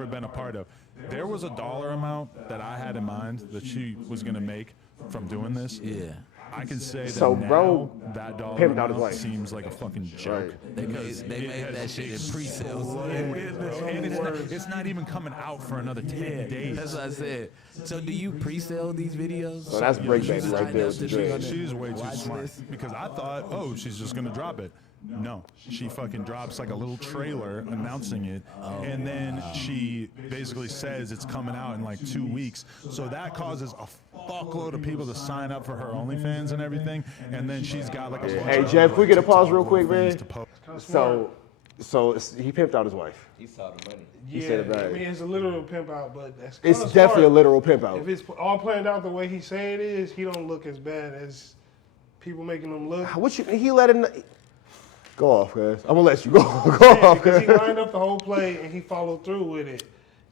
ever been a part of. There was a dollar amount that I had in mind that she was going to make from doing this. Yeah. I can say that So, now bro, that dollar pimped out his amount wife. seems like a fucking joke. They made that shit in pre-sales. And it's not even coming out for another 10 days. That's what I said. So do you pre-sell these videos? So that's break baby Sign right there up with the to be on dread. the She's way too watch smart list? because I thought, oh, she's just gonna drop it. No, she fucking drops like a little trailer announcing it, and then she basically says it's coming out in like 2 weeks. So that causes a fuckload of people to sign up for her OnlyFans and everything, and then she's got like a bunch Hey, of Jeff, like, we get a pause TikTok real quick, things man? to post. So he pimped out his wife. He saw the money. He Yeah, said it I right. mean, it's a literal pimp out, but that's It's kinda definitely a smart. literal pimp out. If it's all planned out the way he say it is, he don't look as bad as people making him look. What you? He let it. Go off, cuz. I'm gonna let you go. Go Yeah, off, because cuz. he lined up the whole play and he followed through with it.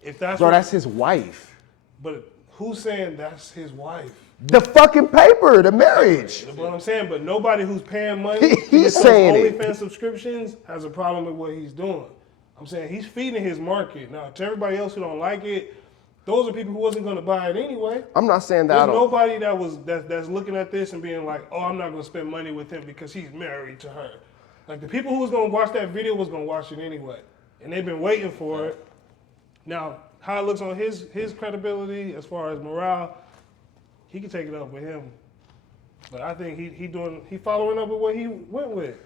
If that's Bro, what, that's his wife. but who's saying that's his wife? The fucking paper, the marriage. That's what I'm saying. But nobody who's paying money to He's get those saying it. OnlyFans subscriptions has a problem with what he's doing. I'm saying he's feeding his market. Now, to everybody else who don't like it, those are people who wasn't going to buy it anyway. I'm not saying that I There's don't. nobody that's looking at this and being like, oh, I'm not going to spend money with him because he's married to her. Like, the people who was going to watch that video was going to watch it anyway. And they've been waiting for it. Now, how it looks on his credibility as far as morale, he can take it up with him. But I think he following up with what he went with.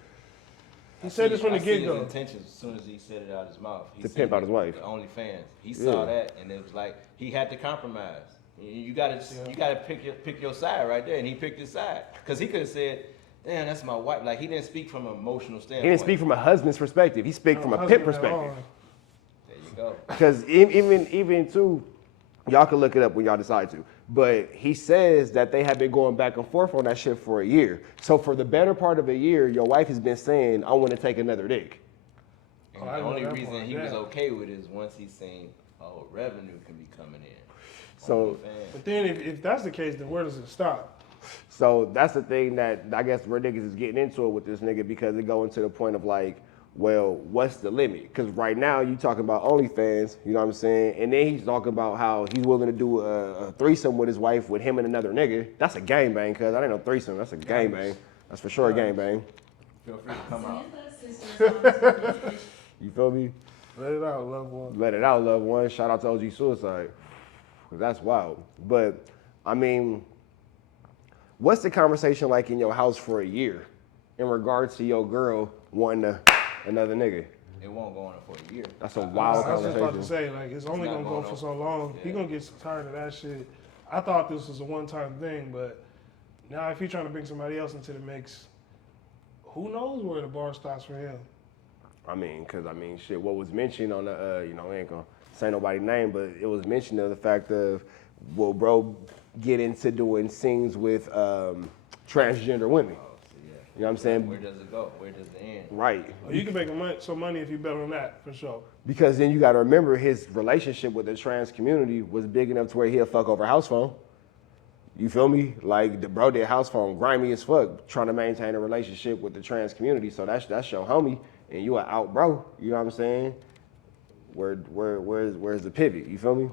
He said this from the I see his get-go. intentions as soon as he said it out his mouth. He To said pimp out his wife. The OnlyFans. He saw that, and it was like he had to compromise. You gotta pick your side right there, and he picked his side because he could have said, "Damn, that's my wife." Like he didn't speak from an emotional standpoint. He didn't speak from a husband's perspective. He spoke from a Husband pimp at all. perspective. There you go. Because even too, y'all can look it up when y'all decide to. But he says that they have been going back and forth on that shit for a year. So for the better part of a year, your wife has been saying, "I want to take another dick." And Oh, the I know only that reason part, he was yeah. okay with it is once he's seen, oh, revenue can be coming in. So OnlyFans. But then if that's the case, then where does it stop? So that's the thing that I guess where niggas is getting into it with this nigga because it going to the point of like, well, what's the limit? Because right now you talking about OnlyFans, you know what I'm saying? And then he's talking about how he's willing to do a threesome with his wife with him and another nigga. That's a gangbang, cuz I ain't no threesome. That's a gangbang. That's for sure a gangbang. Feel free to come out. You feel me? Let it out, loved one. Let it out, loved one. Shout out to OG Suicide. 'Cause that's wild. But I mean, what's the conversation like in your house for a year in regards to your girl wanting another nigga? It won't go on for a year. That's a wild I was just about to conversation. say, like, it's only not gonna go going for on. so long. He Yeah. gonna get tired of that shit. I thought this was a one-time thing, but now if you're trying to bring somebody else into the mix, who knows where the bar stops for him? I mean, shit, what was mentioned on the, we ain't gonna say nobody's name, but it was mentioned of the fact of, will bro get into doing scenes with transgender women? Oh, so yeah. You know what I'm saying? Where does it go? Where does it end? Right. Oh, you can make some money if you bet on that, for sure. Because then you got to remember his relationship with the trans community was big enough to where he'll fuck over house phone. You feel me? Like the bro did house phone, grimy as fuck, trying to maintain a relationship with the trans community. So that's your homie, and you are out, bro. You know what I'm saying? Where's the pivot? You feel me?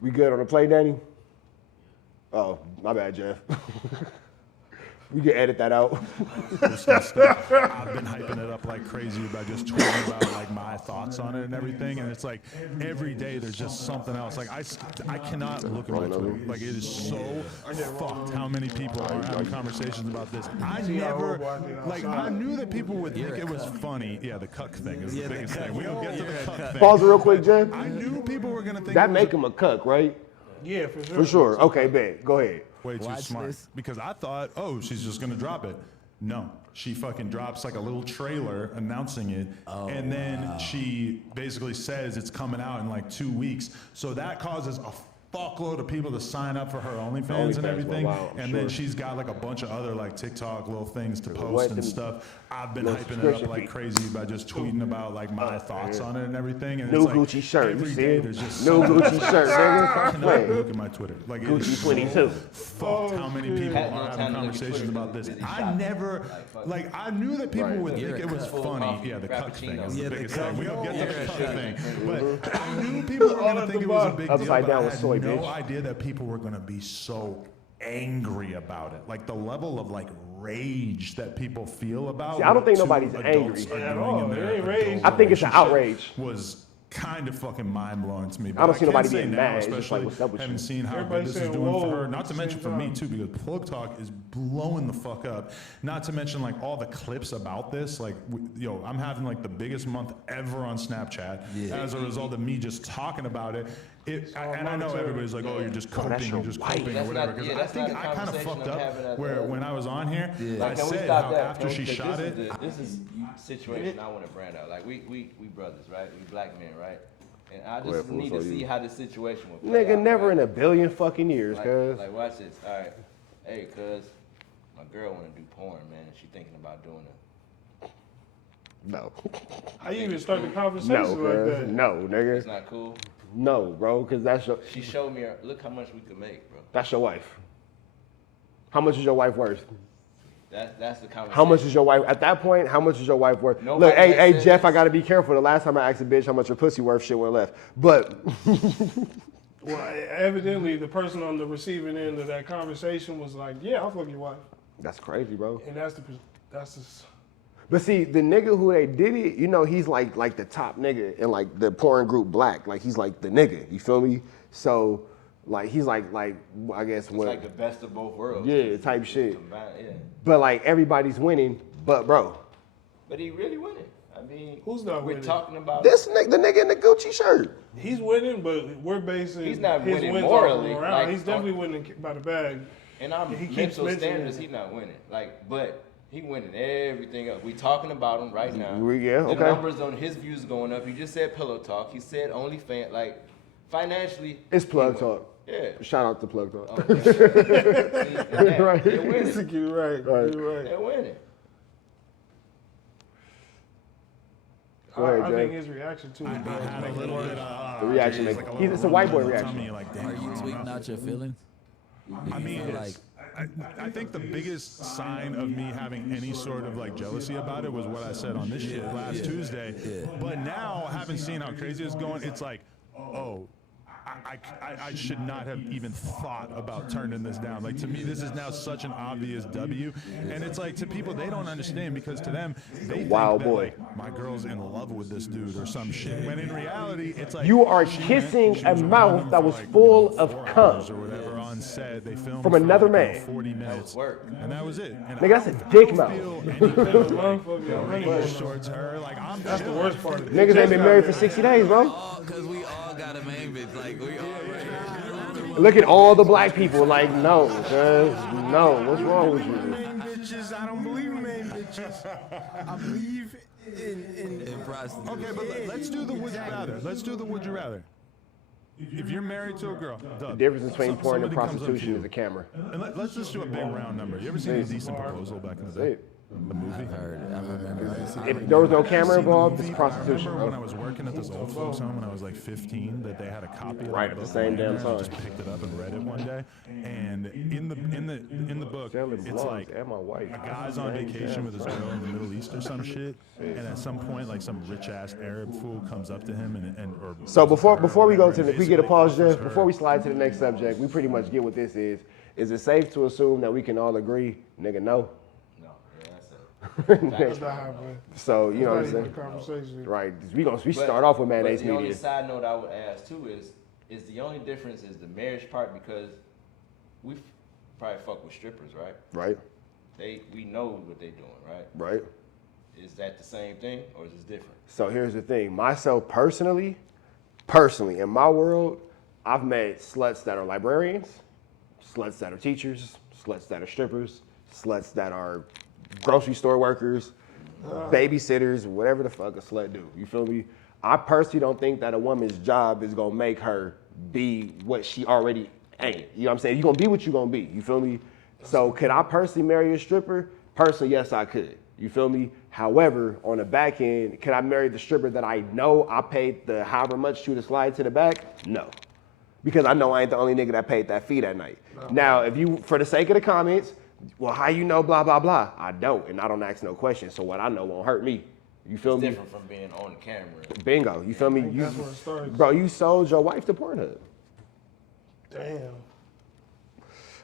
We good on the play, Danny? Oh, my bad, Jeff. We can edit that out. I've been hyping it up like crazy by just tweeting about like my thoughts on it and everything, and it's like every day there's just something else. Like I cannot look at my Twitter. Like it is so fucked how many people are having conversations about this. I knew that people would think it was funny. Yeah, the cuck thing is the biggest thing. We don't get to the cuck thing. Pause it real quick, Jeff. I knew people were gonna think That it was make him a cuck, right? Yeah, for sure. For sure. Okay, bet. Go ahead. way too Watch smart. this. Because I thought, oh, she's just gonna drop it. No, she fucking drops like a little trailer announcing it, and then she basically says it's coming out in like 2 weeks. So that causes a fuckload of people to sign up for her OnlyFans OnlyFans and everything, went wild, I'm and sure. then she's got like a bunch of other like TikTok little things to post what and them stuff. I've been little hyping it up subscription like fees. crazy by just tweeting about like my thoughts on it and everything. And New it's like Gucci shirt, you every see day it? there's just New something. Gucci shirt, nigga. I Stop cannot playing. look at my Twitter. Like it Gucci is 22. so fucked how many people Pat are no having time to look at conversations Twitter about because this. he's I shopping. never, like I knew that people Right. would You're think a it was cut. funny. Coffee, Yeah, the cuck thing frappuccino. is the Yeah, the biggest cuck. thing. We don't get You're the a cuck cuck. thing, but I knew people were All gonna at think the it was a bottom. big Upside deal, but down I with had soy, no bitch. idea that people were gonna be so angry about it. Like the level of like rage that people feel about. See, I don't what think two nobody's adults angry. are At doing all. in It their ain't rage. adult I think it's an relationship outrage. Was kind of fucking mind blowing to me. But I don't see can nobody say getting now, mad. It's just like, especially what's up with having you? seen how Everybody good this is saying, doing for "Whoa," her. at Not the to same mention for me time. too, because Plug Talk is blowing the fuck up. Not to mention like all the clips about this. Like, yo, I'm having like the biggest month ever on Snapchat as a result of me just talking about it. And I know everybody's like, oh, you're just coping, that's you're your just wife. coping or That's whatever. not- Because yeah, I that's think not a I kind of conversation fucked I'm up having at where the- when I was on here, I Like, can we said stop how that? after she Because shot this it, is this is situation I want to brand out. Like we brothers, right? We black men, right? And I Go just ahead, fool, need so to see you- how the situation will play Nigga, out, never right? in a billion fucking years, cuz. Like watch this. All right, hey, cuz my girl want to do porn, man, and she thinking about doing it. No. How you even start the conversation No, like cuz. that? No, nigga. It's not cool. No, bro, because She showed me, look how much we could make, bro. that's your wife. How much is your wife worth? That's the conversation. How much is your wife, at that point, how much is your wife worth? Nobody Look, hey, has hey, said Jeff, this. I gotta be careful. The last time I asked a bitch how much her pussy worth, shit went left. But, Well, evidently the person on the receiving end of that conversation was like, "Yeah, I'll fuck your wife," that's crazy, bro. and that's the But see, the nigga who they did it, you know, he's like the top nigga in like the porn group Black. Like he's like the nigga, you feel me? So, like he's like I guess It's what? like the best of both worlds. Yeah, type shit. Combined, yeah. But like everybody's winning, but bro, But he really winning. I mean, Who's not we're winning? talking about this nigga, the nigga in the Gucci shirt. he's winning, but we're basing He's not his winning wins morally, off around. like, He's definitely winning by the bag. And I'm He keeps mental mentioning standards, it. he not winning. Like, but he winning everything else. We talking about him right now. Yeah, the okay. numbers on his views going up. He just said Pillow Talk. He said OnlyFans. Like, financially, It's he Plug win. Talk. Yeah. Shout out to Plug Talk. Okay. See, yeah, Right. They're winning. You're right. Right. You're right. They're winning. Go ahead, I Jay. think his reaction to it I does had a make it little worse. bit of The reaction it's make- like it's a white boy rumble in the reaction. tummy, like, damn, Are you tweeting out your feelings? I mean, like I think the biggest sign of me having any sort of like jealousy about it was what I said on this shit last Tuesday. But now, having seen how crazy it's going, it's like, oh, I should not have even thought about turning this down. Like, to me, this is now such an obvious W. And it's like, to people, they don't understand because to them, they think Wild that, boy. like, my girl's in love with this dude or some shit. When in reality, it's like You are she kissing she a was mouth around him that for, was like, full of 4 cum. hours or whatever on set. They filmed From for, another like, man. 40 minutes. work. And that was it. And Nigga, that's I a don't dick feel mouth. any kind of, like, Motherfucker, I'm rage ready. towards her. Like, I'm That's the chill. worst part of it. Niggas ain't been married for 60 days, bro. because we all got a main bitch. Like we all. Look at all the black people, like, no, cuz, no, what's wrong with you? Main bitches, I don't believe in main bitches. I believe in In prostitution. Okay, but let's do the would you rather. Let's do the would you rather. If you're married to a girl, The difference between porn and somebody comes up to prostitution you, is a camera. and let's just do a big round number. You ever seen a decent proposal back in the day? The movie. Heard it. I remember. If there was no camera Seen the involved, it's movie? prostitution, I remember when I bro. was working at this old folks home when I was like 15, that they had a copy of Right that at the book same laying damn there, and I time. just picked it up and read it one day. And in the book, Selling it's blunts like and my wife. a guy's on vacation with his girl in the Middle East or some shit, and at some point, like some rich ass Arab fool comes up to him and or So before we go to and the, we get a basically pause, offers Jeff. her- Before we slide to the next subject, we pretty much get what this is. Is it safe to assume that we can all agree, nigga, no? No, yeah, that's it. That's not happening. So you know what I'm That's not even saying, a conversation. right? We But- start off with but mayonnaise the only media, side note I would ask too is the only difference is the marriage part because we probably fuck with strippers, right? right? We know what they doing, right? Right. Is that the same thing or is it different? So here's the thing. Myself personally, in my world, I've met sluts that are librarians, sluts that are teachers, sluts that are strippers, sluts that are grocery store workers, babysitters, whatever the fuck a slut do. You feel me? I personally don't think that a woman's job is gonna make her be what she already ain't. You know what I'm saying? You're gonna be what you're gonna be. You feel me? So could I personally marry a stripper? Personally, yes, I could. You feel me? However, on the back end, could I marry the stripper that I know I paid the however much to slide to the back? No. Because I know I ain't the only nigga that paid that fee that night. Now, if you, for the sake of the comments, well, how you know blah, blah, blah? I don't, and I don't ask no questions, so what I know won't hurt me. You feel It's me? different from being on the camera. Bingo. You feel me? think that's where it starts. Bro, you sold your wife to Pornhub. Damn.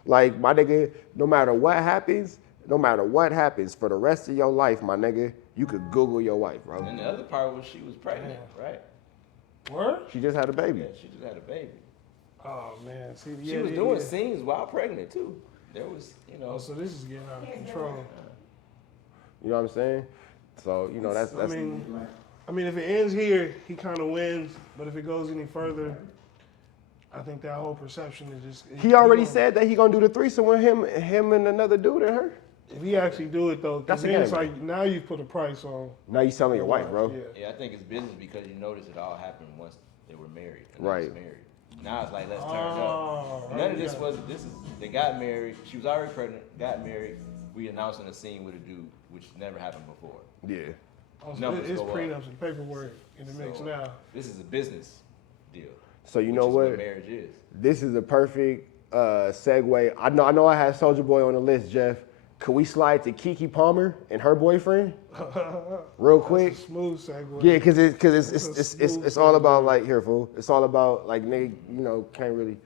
Like, my nigga, no matter what happens for the rest of your life, my nigga, you could Google your wife, bro. And the other part was she was pregnant, right? Word? She just had a baby. Yeah, she just had a baby. Oh man, see, She was doing scenes while pregnant too. There was, you know. Oh, so this is getting out of control. You know what I'm saying? So, you know, that's I mean, if it ends here, he kind of wins. But if it goes any further, I think that whole perception is just. he already said that he gonna do the threesome with him and another dude and her. If he actually do it though, That's then a it's game. like now you put a price on. Now you selling your wife, bro. Yeah. Yeah, I think it's business because you notice it all happened once they were married. And Right. They was married. Now it's like let's turn Oh, up. None of right, this yeah. was. This is they got married. She was already pregnant. Got married. We announcing a scene with a dude, which never happened before. Yeah. Oh, so Numbers it's go up. prenups and paperwork in the mix So, now. This is a business deal. So you which know is what? marriage is. This is a perfect segue. I know I had Soulja Boy on the list, Jeff. Could we slide to Keke Palmer and her boyfriend? Real quick. Smooth segue. Yeah, cause it's smooth all about like here, fool. It's all about like nigga, you know, can't really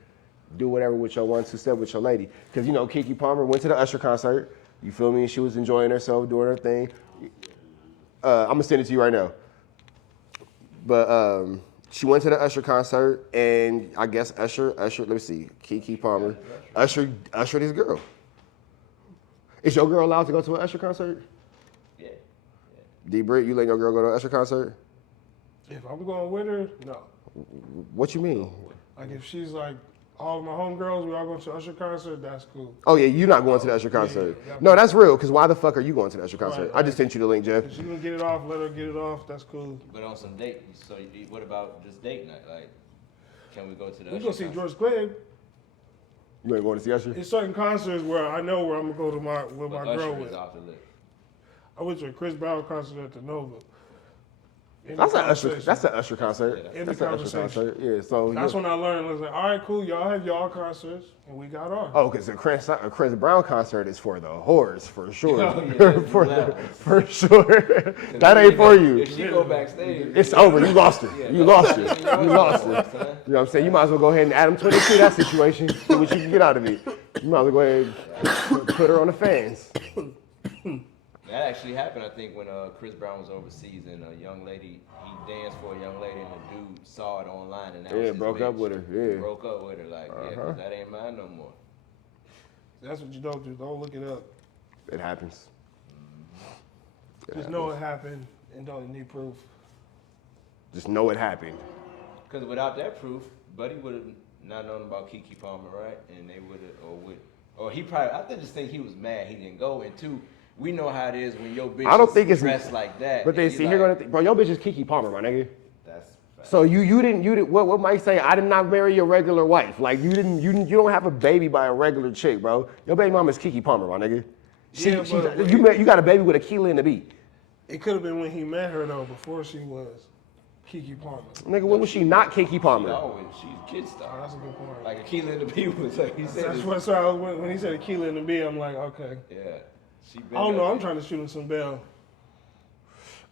do whatever with your 1-2 step with your lady. Cause you know, Keke Palmer went to the Usher concert. You feel me? She was enjoying herself, doing her thing. I'm gonna send it to you right now. But she went to the Usher concert, and I guess Usher. Let me see, Keke Palmer. Usher this girl. Is your girl allowed to go to an Usher concert? Yeah. D. Britt, you letting your girl go to an Usher concert? If I'm going with her, no. What you mean? Like if she's like all of my homegirls, we all going to Usher concert, that's cool. Oh yeah, you're not going to the Usher concert. yeah. No, that's real. Cause why the fuck are you going to the Usher concert? I right. just sent you the link, Jeff. If she gonna get it off, let her get it off. That's cool. But on some date. So what about just date night? Like, can we go to the? We Usher go see concert? George Clinton. You ain't going to see Usher? It's certain concerts where I know where I'm gonna go to my But girl Usher with. is off the list. I went to a Chris Brown concert at the Nova. In That's the an Usher. conversation. That's an Usher concert. In the That's an Usher conversation. concert. Yeah. So That's when I learned. I was like, all right, cool. Y'all have y'all concerts, and we got ours. Oh, because a Chris Brown concert is for the whores, for sure. Oh, yeah, for sure. That ain't for you. If she go backstage, It's over. You lost her. Yeah, You lost her. that's- You lost her. son. You know what I'm saying? You might as well go ahead and add him 22 that situation. See what you can get out of it. You might as well go ahead and put her on the fans. That actually happened, I think, when Chris Brown was overseas and a young lady, he danced for a young lady and the dude saw it online and that was Yeah, his broke up bitch. with her. Yeah. Broke up with her, like, yeah, 'cause that ain't mine no more. That's what you don't do. Don't look it up. It happens. Just know it happened and don't need proof. Just know it happened. Because without that proof, Buddy would have not known about Keke Palmer, right? And they would have, or he probably, I just think he was mad he didn't go. And two, we know how it is when your bitch I don't is think it's dressed like that. But then and see, you you're like, gonna think, bro, your bitch is Keke Palmer, my nigga. That's fact. So you didn't what Mike say? I did not marry your regular wife. Like you don't have a baby by a regular chick, bro. Your baby mama is Keke Palmer, my nigga. Yeah, but You got a baby with Akilah and the beat. It could have been when he met her though, before she was Keke Palmer. Nigga, when was she not Keke She Palmer? always, she's kid Oh, star. that's a good point. Like Akilah and the Bee was like, he said, That's it. what. So I was, when he said Akilah and the Bee, I'm like, okay. Yeah. She been I don't know. that I'm bitch. trying to shoot him some bail.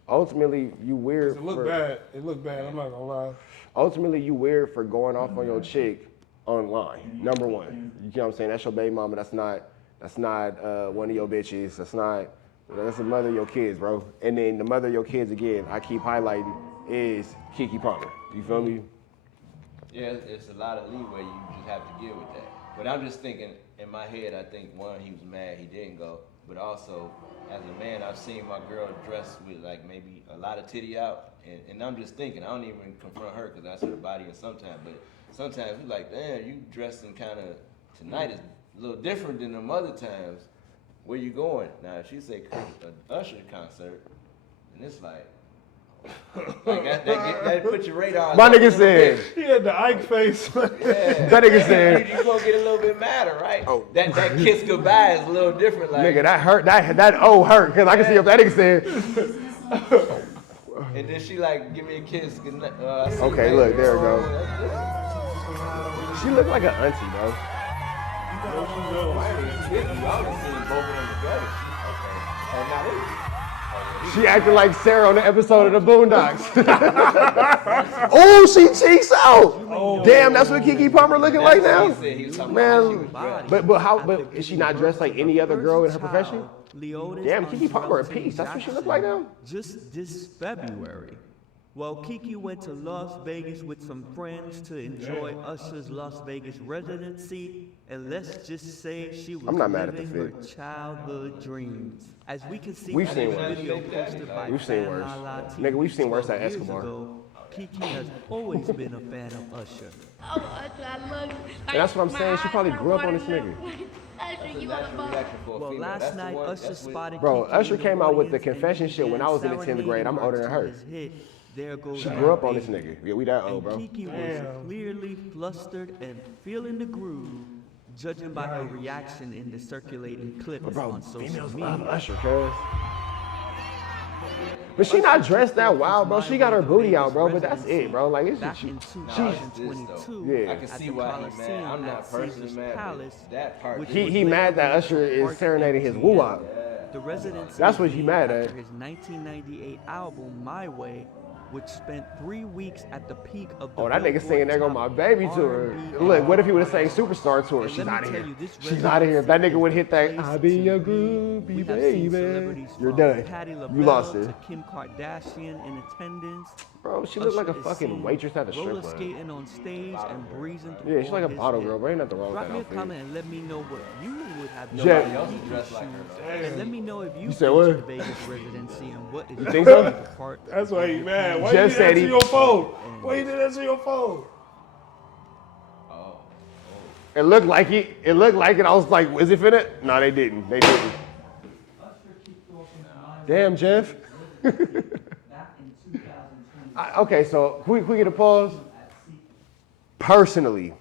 Ultimately, you weird. It looked bad. It looked bad. I'm not gonna lie. Ultimately, you weird for going off on your chick online. Number one, you know what I'm saying? That's your baby mama. That's not one of your bitches. That's the mother of your kids, bro. And then the mother of your kids again. I keep highlighting is Keke Palmer. You feel me? Yeah, it's a lot of leeway you just have to give with that. But I'm just thinking, in my head, I think one, he was mad he didn't go. But also, as a man, I've seen my girl dressed with like maybe a lot of titty out. And I'm just thinking, I don't even confront her because I see her body and sometimes. But sometimes you're like, damn, you dressing kind of, tonight is a little different than them other times. Where you going? Now, if she say an Usher concert, and it's like, Like that put your radar. My up a nigga little said. bit. He had the Ike face. Yeah. That nigga said. You gonna get a little bit madder, right? That kiss goodbye is a little different. Like, Nigga, that hurt. That hurt. Cause I can see if that nigga said. and then she like, give me a kiss. Good night. I see you Okay, later. look, there we go. That's She looked like an auntie, bro. good. I would have seen both of them together. Okay. And now She acted like Sarah on the episode of the Boondocks. Oh, she cheeks out. Damn, that's what Keke Palmer looking like now. he said he was talking about how she was Man, dressed. but is she not dressed like any other girl in her profession? Damn, Keke Palmer a piece. That's what she look like now. Just this February. Well, Keke went to Las Vegas with some friends to enjoy Usher's Las Vegas residency, and let's just say she was I'm not mad at the living her fit. childhood dreams. As we can see We've from seen this worse. video posted by We've seen Fan worse. La La TV Nigga, we've seen worse at 12 years Escobar. ago, Keke has always been a fan of Usher. Oh, Usher, I love you. And that's what I'm saying. She probably grew up on this nigga. Usher, you That's are the the reaction for a Well, female. last That's the night one- Usher that's what- spotted Bro, Keke Usher in the came out with the audience and confession shit when I was in the 10th began grade. I'm older than her. serenading his hit, There Goes She My grew up on this Baby. nigga. Yeah, we that old, And bro. Keke was clearly flustered and feeling the groove, judging by her reaction in the circulating clips Bro, on social females love media. Usher, cuz. But she not dressed that wild, bro. She got her booty out, bro. But that's it, bro. Like it's Back just, in This 2022, Yeah. I can at see the why he Coliseum mad. I'm at not personally Caesar's mad, but Palace, that part. which he was mad later that Usher is Park serenading his MGM. woo wop. The residency That's what was he named mad after at. His 1998 album, My Way, which spent 3 weeks at the peak of the Oh, that nigga Billboard singing there go Top my baby tour. R&B Look, what if he would have sang Superstar tour? And She's let me out of tell here. you, this She's out of here. If that nigga would hit that, residency I'll be your to me, groupie, we have seen baby. celebrities You're from done. Patti You LaBelle lost to it. Kim Kardashian in attendance. Bro, she looked like a Usher is fucking seen waitress at a strip roller club. skating on stage and breezing through Yeah, she's like a all his bottle hits. girl, but ain't nothing wrong with Drop that me a outfit. comment and let me know what you would have done. Jeff. in else Keke's dressed like her, shoes. And let me know if you said been what? to the Vegas residency and what is You your think so? favorite part. That's why he mad. Why Jeff you did said that to he- your phone? Why you did that to your phone? It looked like it. It looked like it. I was like, is it finna? No, they didn't. They didn't. Damn, Jeff. Okay, so we get a pause. Personally,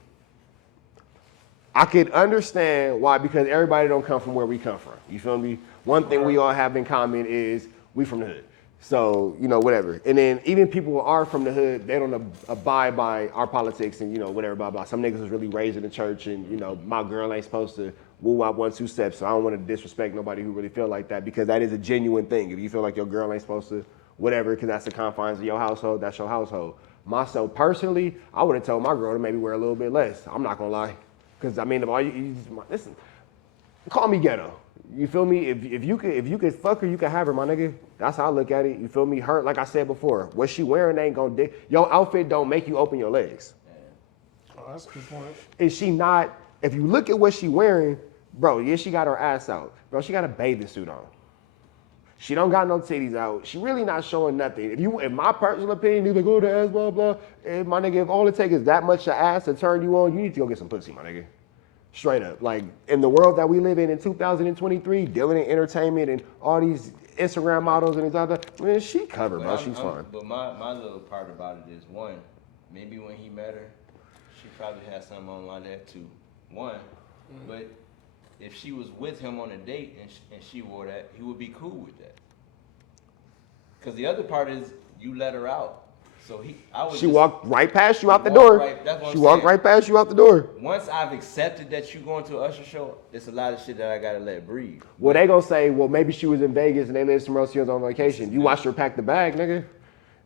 I could understand why, because everybody don't come from where we come from. You feel me? One thing we all have in common is we from the hood. So, you know, whatever. And then even people who are from the hood, they don't abide by our politics and, you know, whatever, blah, blah. Some niggas was really raised in the church and, you know, my girl ain't supposed to woo out 1, 2 steps. So I don't want to disrespect nobody who really feel like that, because that is a genuine thing. If you feel like your girl ain't supposed to whatever, because that's the confines of your household, that's your household. Myself personally, I would have told my girl to maybe wear a little bit less. I'm not going to lie. Because, I mean, if all listen, call me ghetto. You feel me? If you could fuck her, you can have her, my nigga. That's how I look at it. You feel me? Her, like I said before, what she wearing ain't gonna your outfit don't make you open your legs. Oh, that's a good point. Is she not? If you look at what she wearing, bro, yeah, she got her ass out. Bro, she got a bathing suit on. She don't got no titties out. She really not showing nothing. In my personal opinion, you like, oh, the ass, blah, blah. And my nigga, if all it takes is that much of ass to turn you on, you need to go get some pussy, my nigga. Straight up. Like, in the world that we live in 2023, dealing in entertainment and all these Instagram models and these other, man, she covered, bro. She's fine. But my little part about it is, one, maybe when he met her, she probably had something on like that too. One, but if she was with him on a date and she wore that, he would be cool with that. Because the other part is, you let her out. So She walked right past you out the walked door. right- that's what I'm She walked saying. right past you out the door. Once I've accepted that you going to an Usher show, it's a lot of shit that I gotta let breathe. Well, they gonna say, well, maybe she was in Vegas and they lived somewhere else. She was on vacation. You watched her pack the bag, nigga.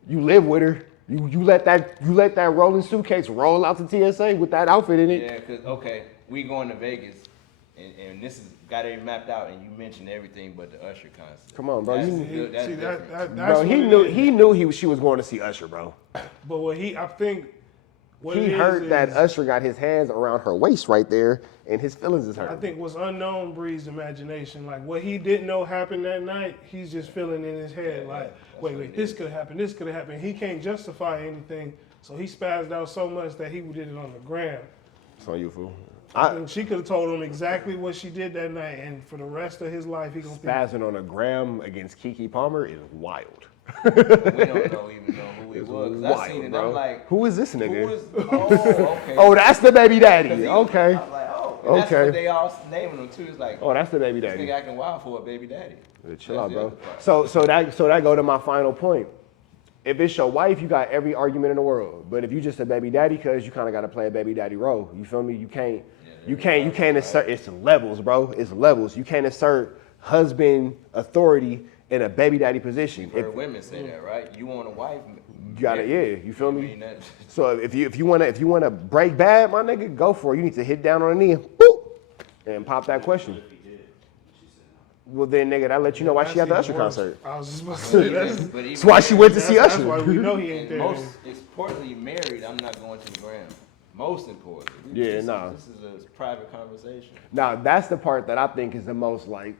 You live with her. You let that rolling suitcase roll out to TSA with that outfit in it. Yeah, cause okay, we going to Vegas, and this is got it mapped out, and you mentioned everything but the Usher concert. Come on, bro. That's, You- good, that's See, different. that's Bro, what he it knew is. she was going to see Usher, bro. But I think what He it is heard that is- Usher got his hands around her waist right there, and his feelings is I hurt. think what's unknown breeds imagination. Like what he didn't know happened that night, he's just feeling in his head like, wait, this could have happened, this could have happened. He can't justify anything, so he spazzed out so much that he did it on the gram. It's on you, fool. And she could have told him exactly what she did that night, and for the rest of his life, he gonna think, Spazzing on a gram against Keke Palmer is wild. We don't even know who he was. 'Cause I Wild, seen it, bro. I'm like, Who is this nigga? who is? Oh, okay. Oh, that's the baby 'Cause daddy. he- Okay. I was like, oh, and that's Okay. what they all naming him too. It's like, Oh, that's the baby this daddy. nigga acting wild for a baby daddy. Chill That's out, the bro. other part. So that go to my final point. If it's your wife, you got every argument in the world. But if you just a baby daddy, cause you kind of got to play a baby daddy role. You feel me? You can't assert. It's levels, bro. It's levels. You can't assert husband authority in a baby daddy position. You've heard women say that, right? You want a wife? You got it, yeah. You feel I me? mean, that- So if you wanna break bad, my nigga, go for it. You need to hit down on the knee, and boop, and pop that question. Well then, nigga, that let you know why she had the That's Usher even worse. concert. I was just about to say But that's, even That's why she went to see that's Usher. why we know he ain't And there. most importantly, married, I'm not going to the ground. Most importantly. Yeah, This is- nah. This is a private conversation. Now that's the part that I think is the most like,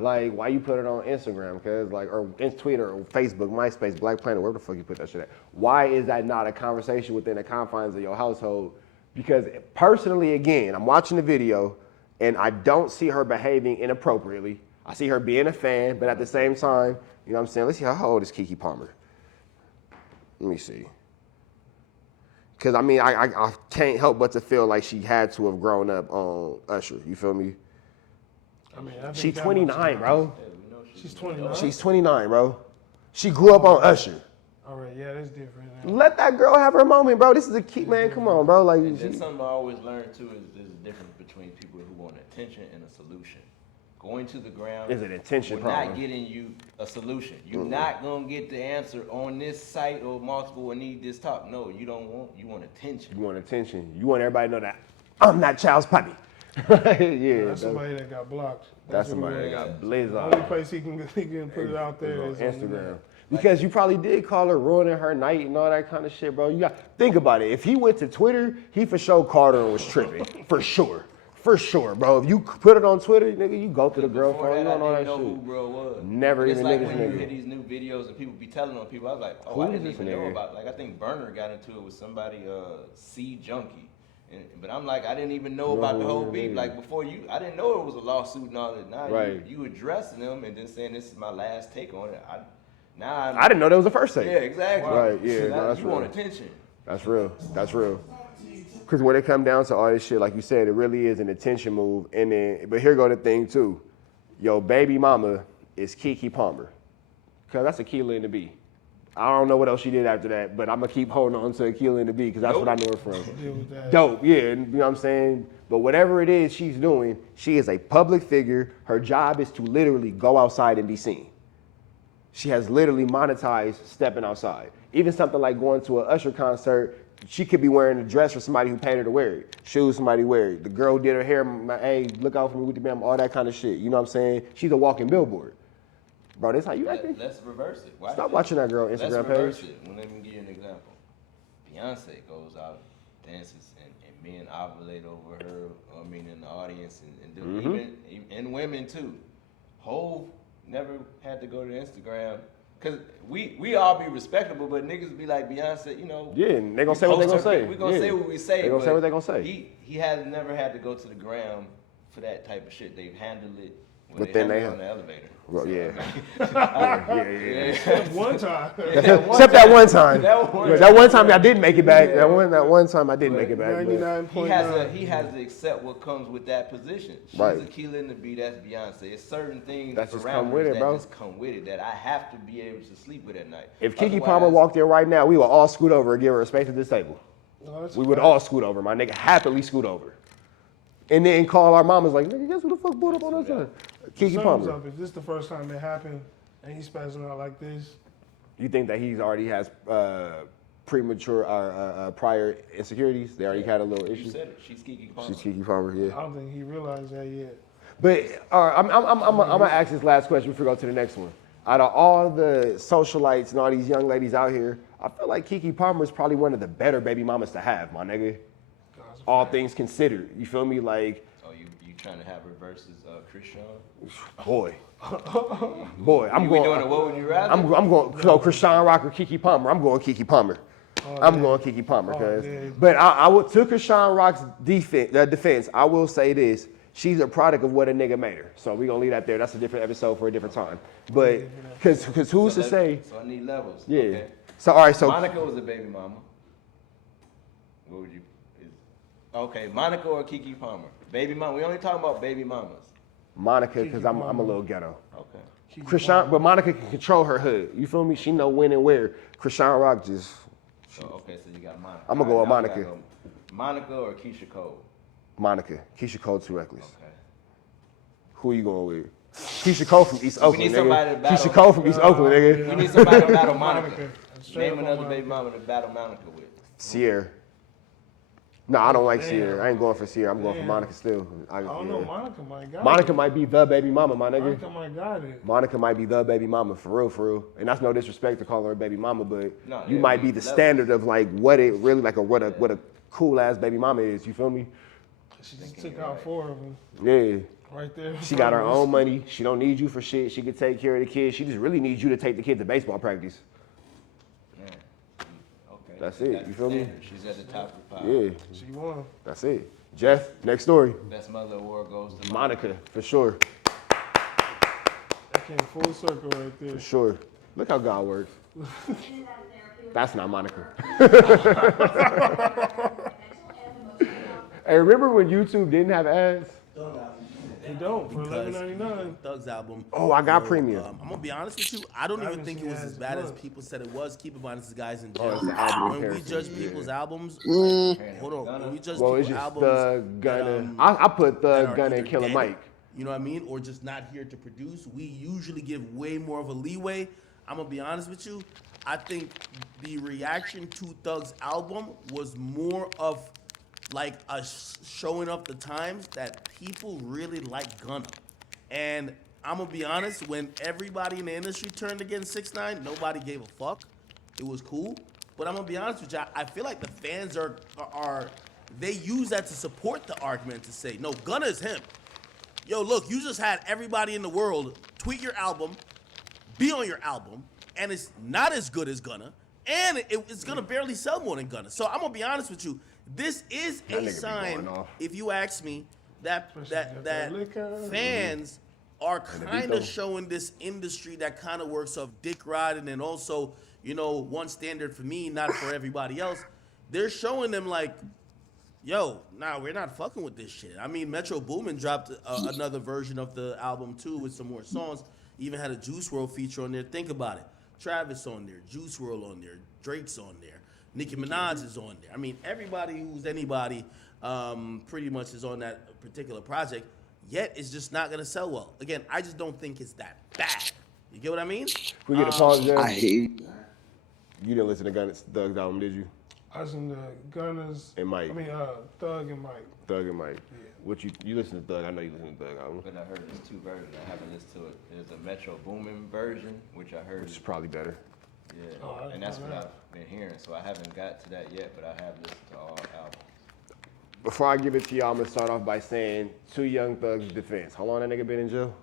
like why you put it on Instagram, cause like or in Twitter or Facebook, MySpace, Black Planet, wherever the fuck you put that shit at. Why is that not a conversation within the confines of your household? Because personally, again, I'm watching the video and I don't see her behaving inappropriately. I see her being a fan, but at the same time, you know what I'm saying? Let's see how old is Keke Palmer. Let me see. Cause I mean, I can't help but to feel like she had to have grown up on Usher. You feel me? I mean, I think She's that 29, bro. She's 29. She's 29, bro. She grew up on Usher. All right, yeah, that's different. Now. Let that girl have her moment, bro. This is a key, man. Come on, bro. Like, And then something I always learn too is there's a difference between people who want attention and a solution. Going to the ground Is an attention we're problem. not getting you a solution. You're not gonna get the answer on this site or multiple or need this talk. No, you don't want. You want attention. you want attention. You want everybody to know that I'm not Child's puppy. Yeah, That's somebody that got blocked. that's what somebody we that want. got blazed The off. only place he can put it out there on is Instagram. Because you probably did call her ruining her night and all that kind of shit, bro. You got think about it. If he went to Twitter, he for sure called her and was tripping. For sure. For sure, bro. If you put it on Twitter, nigga, you go to the girl Before phone, you that, I don't know that didn't know who shit. bro was. Never It's even like knew this when you nigga. hear these new videos and people be telling on people, I was like, oh, Who I is didn't this even know nigga? about. Like I think Burner got into it with somebody, C Junkie. But I'm like, I didn't even know about the whole beef. Like before I didn't know it was a lawsuit and all that. Now Right. you addressing them and then saying this is my last take on it. I didn't know that was the first thing. Yeah, exactly. Right, yeah, So no, now that's you want real. attention. That's real. That's real. Because when it come down to all this shit, like you said, it really is an attention move. And then, but here go the thing too. Yo, baby mama is Keke Palmer. Because that's Akilah and the Bee. I don't know what else she did after that, but I'm going to keep holding on to Akilah and the Bee because that's what I know her from. Deal with that. Dope, yeah, you know what I'm saying? But whatever it is she's doing, she is a public figure. Her job is to literally go outside and be seen. She has literally monetized stepping outside. Even something like going to an Usher concert, she could be wearing a dress for somebody who paid her to wear it. Shoes somebody wear it. The girl did her hair, hey, look out for me with the bam, all that kind of shit. You know what I'm saying? She's a walking billboard. Bro, this how you acting? Let's reverse it. Why Stop did- watching that girl Let's Instagram reverse page. it. Well, let me give you an example. Beyonce goes out, dances, and men ovulate over her. I mean, in the audience, and do, Mm-hmm. even and women too. Hov never had to go to Instagram. Cause we all be respectable, but niggas be like Beyonce, you know. Yeah, and they gonna say what they gonna say. We gonna Yeah. say what we say. They gonna say but what they gonna say. He has never had to go to the ground for that type of shit. They've handled it when But they then handled they it on the elevator. Well, So, yeah. I mean, Except one time. Except that one time. That one That one time I did make it back. That one time I did make it back. but- 99.9. He has to accept what comes with that position. She's Right. Akilah and the Bee, that's Beyonce. It's certain things That's just come with parameters it, that bro. just come with it that I have to be able to sleep with at night. If Keke Otherwise- Palmer walked in right now, we would all scoot over and give her a space at this table. No, that's We would fact. all scoot over, my nigga. Happily scoot over. And then call our mamas like, nigga, guess who the fuck brought up on us? Keke Sums Palmer. up, if this the first time it happened and he's spazzing out like this, You think that he's already has premature prior insecurities? They already had a little You issue. said it. She's Keke Palmer. She's Keke Palmer, yeah. I don't think he realized that yet. But all right, I'm gonna ask this last question before we go to the next one. Out of all the socialites and all these young ladies out here, I feel like Keke Palmer is probably one of the better baby mamas to have, my nigga. All things considered, you feel me? Like, Oh, you trying to have her versus Christian? boy, I'm You going. doing a what would you rather? I'm going. So Krishan Rock or Keke Palmer? I'm going Keke Palmer. I'm going Keke Palmer, Oh, cause. yeah. But I would to Krishan Rock's defense. I will say this: She's a product of what a nigga made her. So we gonna leave that there. That's a different episode for a different time. But cause who's to say? So I need levels. Yeah. Okay. So all right. So Monica was a baby mama. What would you? Okay, Monica or Keke Palmer? Baby mama. We only talking about baby mamas. Monica, because I'm a little ghetto. Okay. Krishan, but Monica can control her hood. You feel me? She know when and where. Krishan Rock just. So okay, so you got Monica. I'm gonna go with All right, now we Monica. gotta go Monica or Keisha Cole? Monica. Keisha Cole too reckless. Okay. Who you going with? Keisha Cole from East Oakland, need somebody to nigga. battle. Keisha Cole from East Oakland, nigga. We need somebody to battle Monica. Monica. Straight Name up another Monica. baby mama to battle Monica with. Sierra. No, I don't like Damn. Sierra. I ain't going for Sierra. I'm going for Damn. Monica still. I don't know. Monica might got Monica it. might be the baby mama, my nigga. Monica might got it. Monica might be the baby mama, for real. And that's no disrespect to call her a baby mama, but No, you yeah, might be we the love standard of like what it really like, or what a cool ass baby mama is. You feel me? She just took out 4 of them Yeah. right there. She got her own money. She don't need you for shit. She could take care of the kids. She just really needs you to take the kid to baseball practice. Yeah. Okay. That's it. That's You feel me? standard. She's at the top of the pile. Yeah, She won. that's it. Jeff, next story. Best mother award goes to Monica, for sure. That came full circle right there. For sure. Look how God works. That's not Monica. Hey, remember when YouTube didn't have ads? He don't for Because $11.99. Thug's album. Oh, I got premium. I'm gonna be honest with you. I don't even haven't think it seen was it as as bad as much. people said it was. Keep in mind, this is guys in Oh, jail. it's the album When we comparison, judge people's albums, Mm. hold on. When we judge Well, it's people's just albums, Thug, that, Gunna. I put that Thug, are Gunna, either and Killer dead, Mike. You know what I mean? Or just not here to produce. We usually give way more of a leeway. I'm gonna be honest with you. I think the reaction to Thug's album was more of like a showing up the times that people really like Gunna. And I'm gonna be honest, when everybody in the industry turned against 6ix9ine, nobody gave a fuck. It was cool. But I'm gonna be honest with you, I feel like the fans are they use that to support the argument to say, no, Gunna is him. Yo, look, you just had everybody in the world tweet your album, be on your album, and it's not as good as Gunna, and it's gonna barely sell more than Gunna. So I'm gonna be honest with you, this is That nigga a be sign, going off. if you ask me, that got that liquor. fans are kind though. of showing this industry that kind of works off dick riding and also, you know, one standard for me, not for everybody else. They're showing them like, yo, nah, we're not fucking with this shit. I mean, Metro Boomin dropped another version of the album too with some more songs. Even had a Juice WRLD feature on there. Think about it. Travis on there, Juice WRLD on there, Drake's on there, Nicki Minaj is on there. I mean, everybody who's anybody pretty much is on that particular project. Yet it's just not gonna sell well. Again, I just don't think it's that bad. You get what I mean? We get a pause there. I hate. You didn't listen to Gunna's Thug's album, did you? I listened to Gunna's. And Mike. I mean, Thug and Mike. Thug and Mike. What you listen to Thug? I know you listen to Thug album. But I heard there's 2 versions. I haven't listened to it. There's a Metro Boomin version, which I heard. Which is probably better. Yeah, Oh, I didn't and that's know what that. I've been hearing. So I haven't got to that yet, but I have listened to all albums. Before I give it to y'all, I'm gonna start off by saying to Young Thug's defense. How long that nigga been in jail?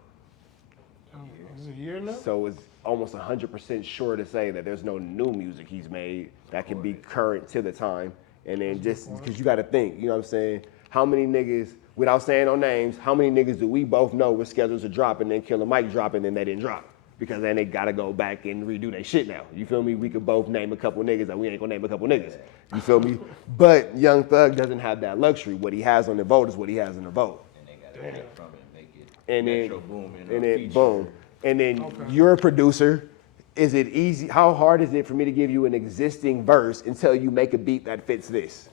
Is it a year now? So it's almost 100% sure to say that there's no new music he's made that can be current to the time. And then just because you got to think, you know what I'm saying? How many niggas, without saying no names, how many niggas do we both know were scheduled to drop and then Killer Mike drop and then they didn't drop? Because then they got to go back and redo their shit now. You feel me? We could both name a couple niggas and we ain't gonna name a couple niggas. You feel me? But Young Thug doesn't have that luxury. What he has on the vote is what he has in the vote. And they got to take from it and make it And then, Metro Boomin. and then boom. And then you're a producer. Is it easy? How hard is it for me to give you an existing verse until you make a beat that fits this?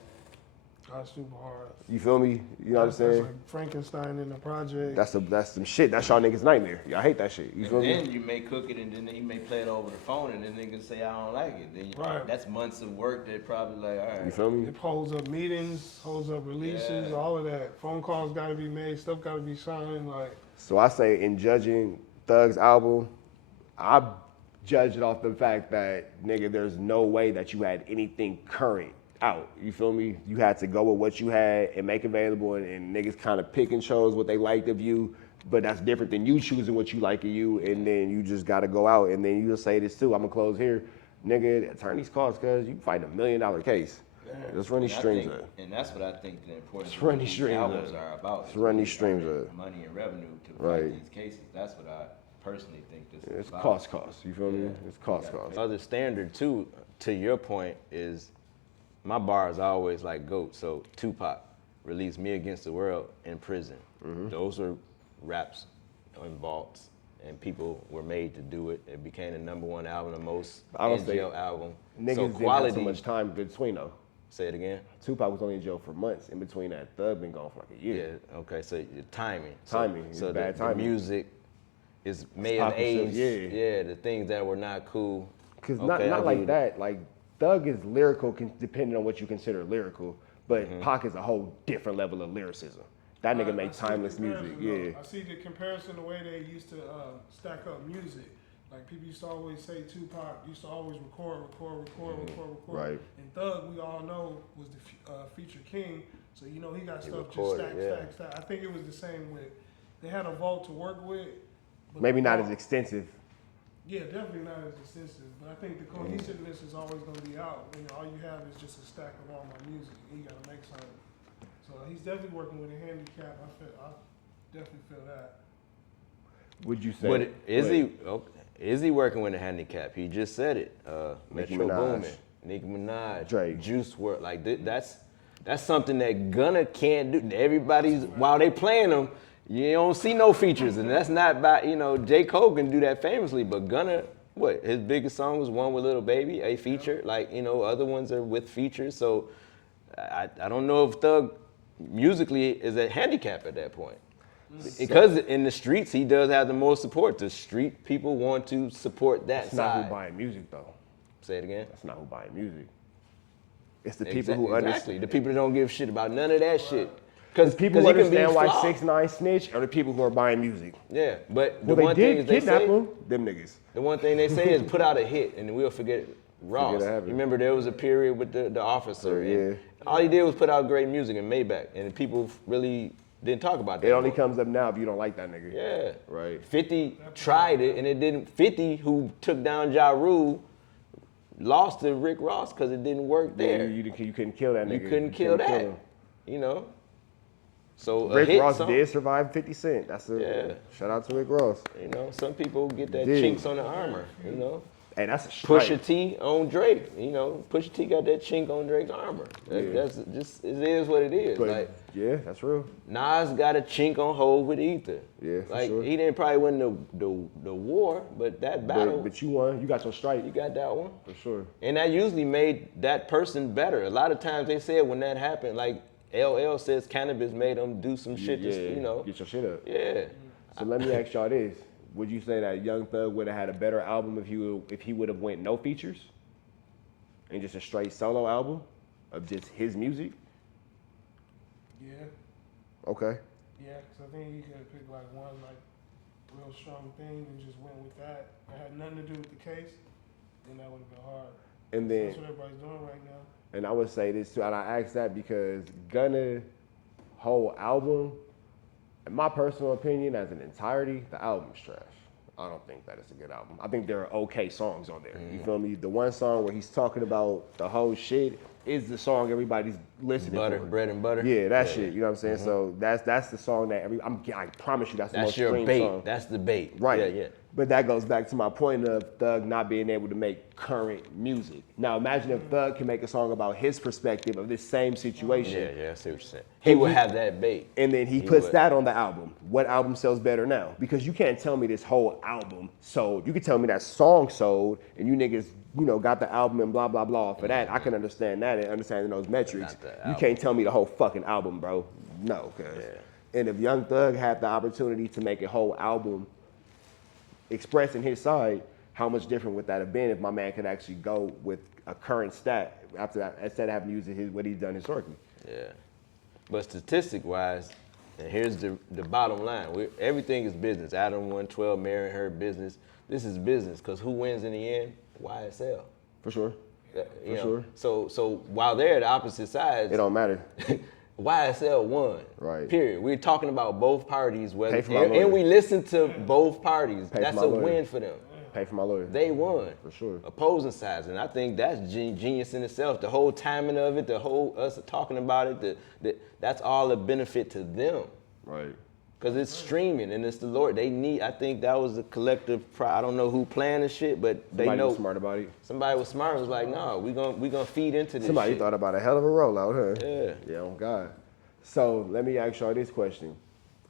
That's super hard. You feel me? You know what I'm That's saying? like Frankenstein in the project. That's some shit. That's y'all niggas' nightmare. Y'all hate that shit. You feel And me? then you may cook it, and then he may play it over the phone, and then niggas say I don't like it. Then Right. that's months of work. They probably like, all right. You feel me? It holds up meetings, holds up releases, Yeah. all of that. Phone calls got to be made, stuff got to be signed. Like, So I say in judging Thug's album, I judged it off the fact that, nigga, there's no way that you had anything current out. You feel me? You had to go with what you had and make available, and niggas kind of pick and chose what they liked of you, but that's different than you choosing what you like of you, and then you just got to go out, and then you just say this too. I'm going to close here. Nigga, attorney's costs, cuz you fight $1 million case. Just run these And I streams think- up. And that's what I think the importance Just run of these these streams albums up. are about. Just run these is streams having up. money and revenue to Right. fight these cases. That's what I personally think this is It's about. cost. You feel me? It's cost. Other standard too, to your point, is my bar is always like GOAT. So Tupac released Me Against the World in prison. Those were raps in vaults, and people were made to do it. It became the #1 album, the most I don't in think jail album. Niggas So didn't have quality. so much time between though. Say it again. Tupac was only in jail for months. In between that, Thug been gone for like a Yeah. year. Okay. So your timing. Timing, it's So bad the timing. music is may pop have and shit, aged. yeah. Yeah. The things that were not cool. Cause Okay, not I'll give like you that. Like Thug is lyrical, depending on what you consider lyrical. But Pac is a whole different level of lyricism. That nigga make I see the timeless music. comparison, Yeah. though. I see the comparison the way they used to stack up music. Like people used to always say Tupac used to always record. Right. And Thug, we all know, was the feature king. So you know he got stuff just recorded, stack. I think it was the same with. They had a vault to work with. But Maybe the not as vault- extensive. Yeah, definitely not as extensive. But I think the cohesiveness is always going to be out. You know, all you have is just a stack of all my music. And you got to make something. So he's definitely working with a handicap. I definitely feel that. Would you say? But is But he okay, is he working with a handicap? He just said it. Nicki Metro Minaj. Boomin, Nicki Minaj, Drake. Juice WRLD. Like that's something that Gunna can't do. Everybody's while they playing them, you don't see no features, and that's not by J. Cole can do that famously, but Gunna. What his biggest song was one with Lil Baby, a feature. Like other ones are with features. So I don't know if Thug musically is a handicap at that point. Because in the streets, he does have the most support. The street people want to support that That's not side. who buying music though. Say it again. That's not who buying music. It's the people who Exactly. understand. The people that don't give a shit about none of that shit. Because People understand why 6ix9ine snitch are the people who are buying music. Yeah, but the Well, they one thing did is they kidnap say, him. Them niggas. the one thing they say is put out a hit and we'll forget Ross. Forget it happened. Remember there was a period with the officer. Yeah. And all he did was put out great music in Maybach, and people really didn't talk about that. It only more. comes up now if you don't like that nigga. Yeah. Right. 50 tried it and it didn't. 50 who took down Ja Rule lost to Rick Ross because it didn't work Yeah, there. you couldn't kill that nigga. You couldn't kill that. him. So a Rick hit Ross song, did survive 50 Cent. That's a Yeah. shout out to Rick Ross. Some people get that Did. chinks on the armor. Hey, that's a strike. Pusha T on Drake. Pusha T got that chink on Drake's armor. That's just it is what it is. But, Like yeah, that's real. Nas got a chink on Hov with Ether. Yeah, for like sure. he didn't probably win the war, but that battle But you won. You got your strike. you got that one. For sure. And that usually made that person better. A lot of times they said when that happened, like LL says cannabis made him do some shit, yeah, just, get your shit up. Yeah. So let me ask y'all this: would you say that Young Thug would have had a better album if he would have went no features and just a straight solo album of just his music? Yeah, Okay. yeah, because I think you could have picked like one like real strong thing and just went with that. It had nothing to do with the case, then that would have been hard. And then, That's what everybody's doing right now. and I would say this too, and I ask that because Gunna whole album, in my personal opinion, as an entirety, the album's trash. I don't think that it's a good album. I think there are okay songs on there. You feel me? The one song where he's talking about the whole shit is the song everybody's listening Butter, for. bread and butter. Yeah, that shit. You know what I'm saying? So that's the song that I promise you that's the That's most your streamed bait. song. That's the bait. Right. Yeah, yeah. But that goes back to my point of Thug not being able to make current music. Now imagine if Thug can make a song about his perspective of this same situation. Yeah, I see what you're saying. He would have that bait. And then he puts that on the album. What album sells better now? Because you can't tell me this whole album sold. You can tell me that song sold and you niggas, got the album and blah, blah, blah. For that, I can understand that and understanding those metrics. Not the You album. can't tell me the whole fucking album, bro. No, cuz. And if Young Thug had the opportunity to make a whole album expressing his side, how much different would that have been if my man could actually go with a current stat after that, instead of having to use what he's done historically? Yeah. But statistic-wise, and here's the bottom line. Everything is business. Adam 112, marrying her business. This is business because who wins in the end? YSL. For sure. You know? sure. So while they're at opposite sides, It don't matter. YSL won. Right. Period. We're talking about both parties, Pay for my and lawyer. we listen to both parties. Pay for That's my a lawyer. win for them. Pay for my lawyer. They won. For sure. Opposing sides, and I think that's genius in itself. The whole timing of it, the whole us talking about it, that's all a benefit to them. Right. Cause it's streaming and it's the Lord. They need. I think that was a collective. I don't know who planned the shit, but they Somebody know. was smart about it. Somebody was smart. Was like, no, we gonna feed into this. Somebody shit. thought about a hell of a rollout, huh? Yeah. Yeah, oh God. So let me ask y'all this question.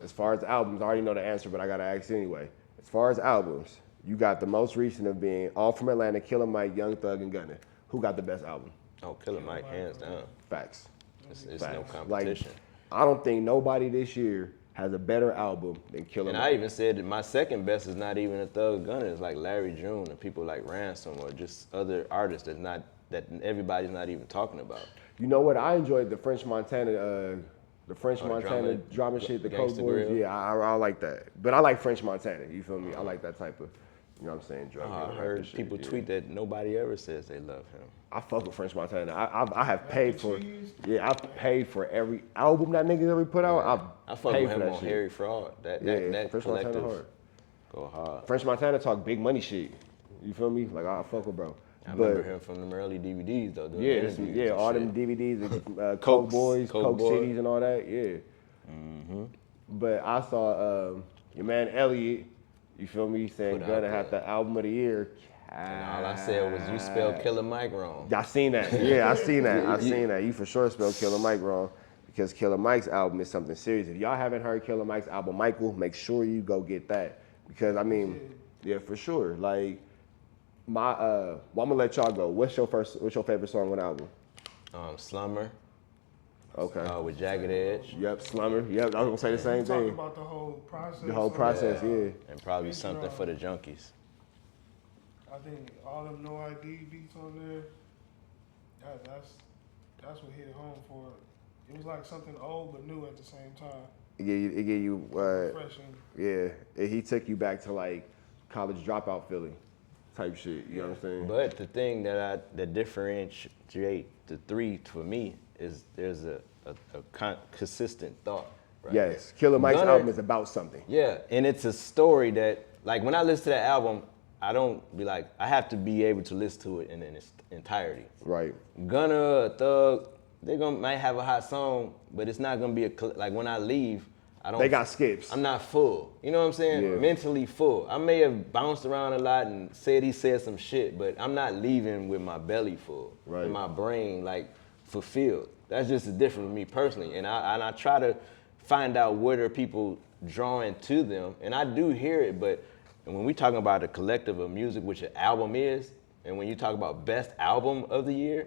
As far as albums, I already know the answer, but I gotta ask anyway. As far as albums, you got the most recent of being All From Atlanta, Killer Mike, Young Thug, and Gunna. Who got the best album? Oh, Killer Mike, hands down. Facts. It's no Facts. competition. Like, I don't think nobody this year has a better album than Killer And Mike. I even said that my second best is not even a Thug Gunna. It's like Larry June and people like Ransom or just other artists that everybody's not even talking about. You know what? I enjoyed the French Montana, drama shit, the Coke Gangsta Boys. Grill. Yeah, I like that. But I like French Montana. You feel me? I like that type of, you know what I'm saying? Drug I dealer heard record shit, people yeah. tweet that nobody ever says they love him. I fuck with French Montana. I have paid for, I've paid for every album that nigga ever put out. I fuck paid with for him that on shit. Harry Fraud. That French Montana collective hard. go hard. French Montana talk big money shit. You feel me? Like I fuck with bro. I remember him from them early DVDs though. Doing Yeah, interviews and all them shit. DVDs, Coke Cokes, Boys, Coke Coke Boy. Cities, and all that. Yeah. But I saw your man Elliot. You feel me? Saying Put out gonna that. have the album of the year. And all I said was you spelled Killer Mike wrong. I seen that. Yeah, I seen that. I seen that. You for sure spelled Killer Mike wrong because Killer Mike's album is something serious. If y'all haven't heard Killer Mike's album, Michael, make sure you go get that because I mean, yeah, for sure. Like my, well, I'm gonna let y'all go. What's your favorite song on the album? Slumber. Okay. With Jagged Edge. Yep, Slumber. Yep, I was gonna say the same Talk thing. about the whole process. The whole process, yeah. And probably something for the junkies. I think all them No ID beats on there. That's what hit it home for it. It was like something old but new at the same time. It gave you Refreshing. yeah. He took you back to like college dropout feeling type shit. You know what I'm saying? But the thing that differentiate the three for me is there's a consistent thought. Right? Yes, Killer Mike's Gunna- album is about something. Yeah, and it's a story that, like, when I listen to that album, I don't be like, I have to be able to listen to it in its entirety. Right. Gunna, Thug, might have a hot song, but it's not gonna be like when I leave, I don't. They got skips. I'm not full. You know what I'm saying? Yeah. Mentally full. I may have bounced around a lot and said some shit, but I'm not leaving with my belly full. Right. And my brain like fulfilled. That's just different with me personally. And I try to find out what are people drawing to them. And I do hear it, but when we talking about a collective of music, which an album is, and when you talk about best album of the year,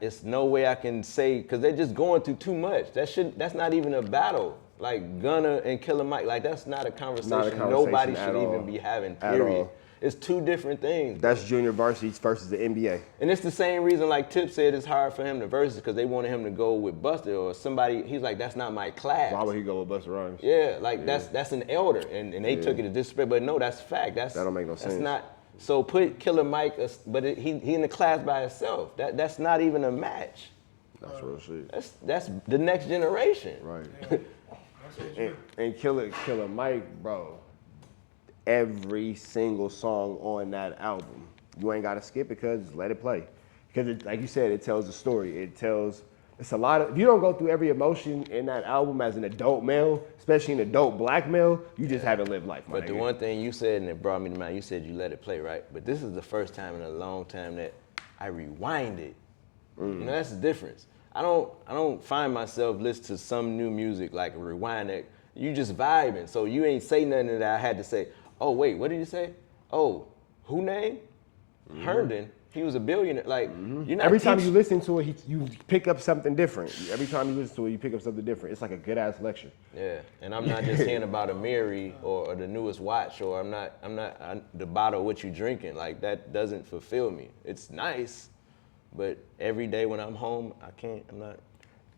it's no way I can say, because they're just going through too much. That's not even a battle. Like Gunna and Killer Mike, like that's not a conversation, nobody at should all. even be having, At period. all. It's two different things. That's junior varsity versus the NBA. And it's the same reason like Tip said it's hard for him to versus because they wanted him to go with Busta or somebody. He's like, that's not my class. Why would he go with Busta Rhymes? Yeah, like that's an elder, and they took it as disrespect. But no, that's fact. That don't make no That's sense. not. So put Killer Mike, he in the class by himself. That's not even a match. That's real shit. That's the next generation. Right. and Killer Mike, bro. Every single song on that album, you ain't gotta skip it because let it play. Because like you said, it tells a story. It's a lot of, if you don't go through every emotion in that album as an adult male, especially an adult black male, you just haven't lived life, my But the nigga. one thing you said, and it brought me to mind, you said you let it play, right? But this is the first time in a long time that I rewinded. You know, that's the difference. I don't find myself listening to some new music like rewind it. You just vibing. So you ain't say nothing that I had to say, oh wait, what did you say? Oh, who name? Herndon. He was a billionaire. Like you're not Every time teach- you listen to it, you pick up something different. Every time you listen to it, you pick up something different. It's like a good ass lecture. Yeah, and I'm not just hearing about a Mary or the newest watch, or I'm not the bottle of what you drinking. Like that doesn't fulfill me. It's nice, but every day when I'm home, I'm not.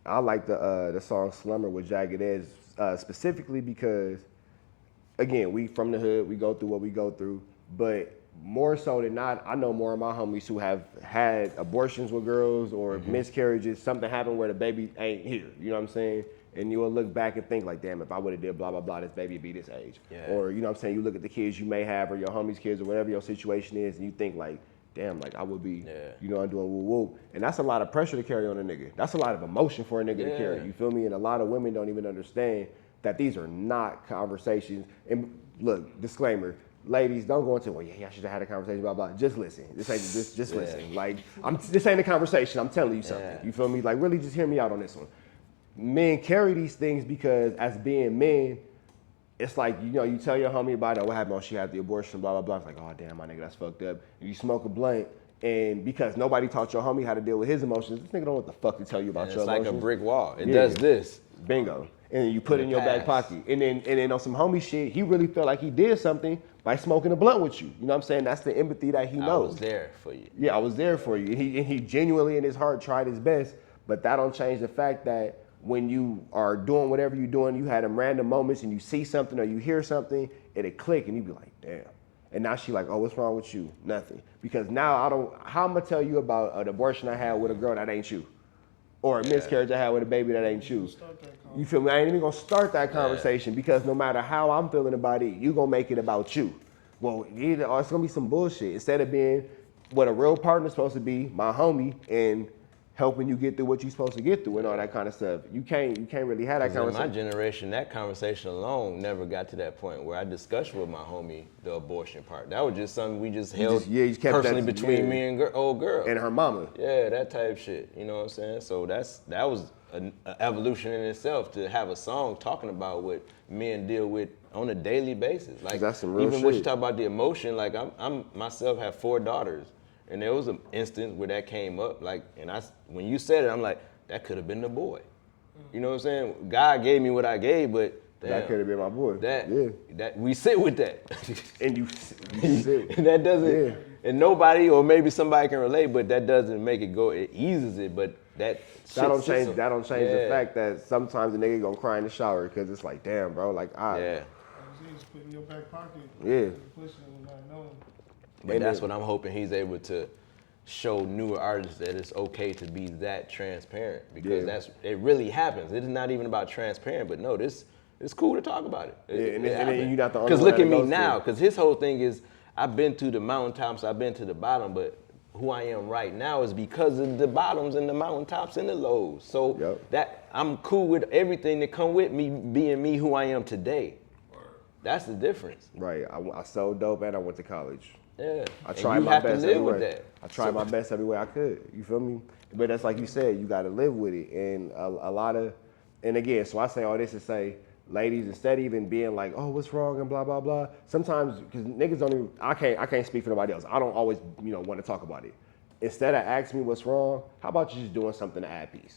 I like the song "Slumber" with Jagged Edge specifically because, again, we from the hood. We go through what we go through, but more so than not, I know more of my homies who have had abortions with girls or miscarriages. Something happened where the baby ain't here. You know what I'm saying? and you will look back and think like, damn, if I would have did blah, blah, blah, this baby would be this age. Yeah. Or, you know what I'm saying, you look at the kids you may have or your homies' kids or whatever your situation is, and you think like, damn, like I would be, you know, I'm doing woo woo. And that's a lot of pressure to carry on a nigga. That's a lot of emotion for a nigga to carry, you feel me? And a lot of women don't even understand that these are not conversations. And look, disclaimer, ladies, don't go into, well, yeah, I should have had a conversation, blah, blah. Just listen. This ain't, just listen. Like, this ain't a conversation. I'm telling you something. You feel me? Like, really just hear me out on this one. Men carry these things because as being men, it's like, you know, you tell your homie about what happened, she had the abortion, blah, blah, blah. It's like, oh, damn, my nigga, that's fucked up. And you smoke a blunt, and because nobody taught your homie how to deal with his emotions, this nigga don't know what the fuck to tell you about your emotions. It's like a brick wall. It does this. Bingo. And then you put it in your back pocket. And then on some homie shit, he really felt like he did something by smoking a blunt with you. You know what I'm saying? That's the empathy that he knows. I was there for you. Yeah, I was there for you. And he genuinely in his heart tried his best, but that don't change the fact that when you are doing whatever you're doing, you had them random moments and you see something or you hear something, it'll click and you be like, damn. And now she like, oh, what's wrong with you? Nothing. Because now how I'm gonna tell you about an abortion I had with a girl that ain't you? Or a miscarriage I had with a baby that ain't you? You feel me? I ain't even gonna start that conversation because no matter how I'm feeling about it, you gonna make it about you. Well, it's gonna be some bullshit. Instead of being what a real partner's supposed to be, my homie, and helping you get through what you're supposed to get through and all that kind of stuff. You can't really have that conversation. In my generation, that conversation alone never got to that point where I discussed with my homie the abortion part. That was just something we just held personally between me and old girl. And her mama. Yeah, that type shit. You know what I'm saying? So that was an evolution in itself to have a song talking about what men deal with on a daily basis. Like that's some real even shit. when you talk about the emotion, like I'm myself have 4 daughters. And there was an instance where that came up, like, and when you said it, I'm like, that could have been the boy. You know what I'm saying? God gave me what I gave, but damn, that could have been my boy. That we sit with that. And you sit. And that doesn't, and nobody, or maybe somebody can relate, but that doesn't make it go. It eases it, but that don't change the fact that sometimes a nigga gonna cry in the shower because it's like, damn, bro, like It's put in your back pocket. Yeah. But that's what I'm hoping he's able to show newer artists that it's okay to be that transparent because it really happens. It's not even about transparent, but no, it's cool to talk about it. And you're not the only one. Because look at me now, because his whole thing is I've been to the mountaintops, I've been to the bottom, but who I am right now is because of the bottoms and the mountaintops and the lows. So that I'm cool with everything that come with me being me who I am today. That's the difference. Right. I sold dope and I went to college. Yeah. I tried my best everywhere. I tried my best every way I could. You feel me? But that's like you said, you got to live with it. And a lot of, and again, so I say all this to say, ladies, instead of even being like, oh, what's wrong and blah, blah, blah. Sometimes, because niggas don't even, I can't speak for nobody else. I don't always, want to talk about it. Instead of asking me what's wrong, how about you just doing something to add peace?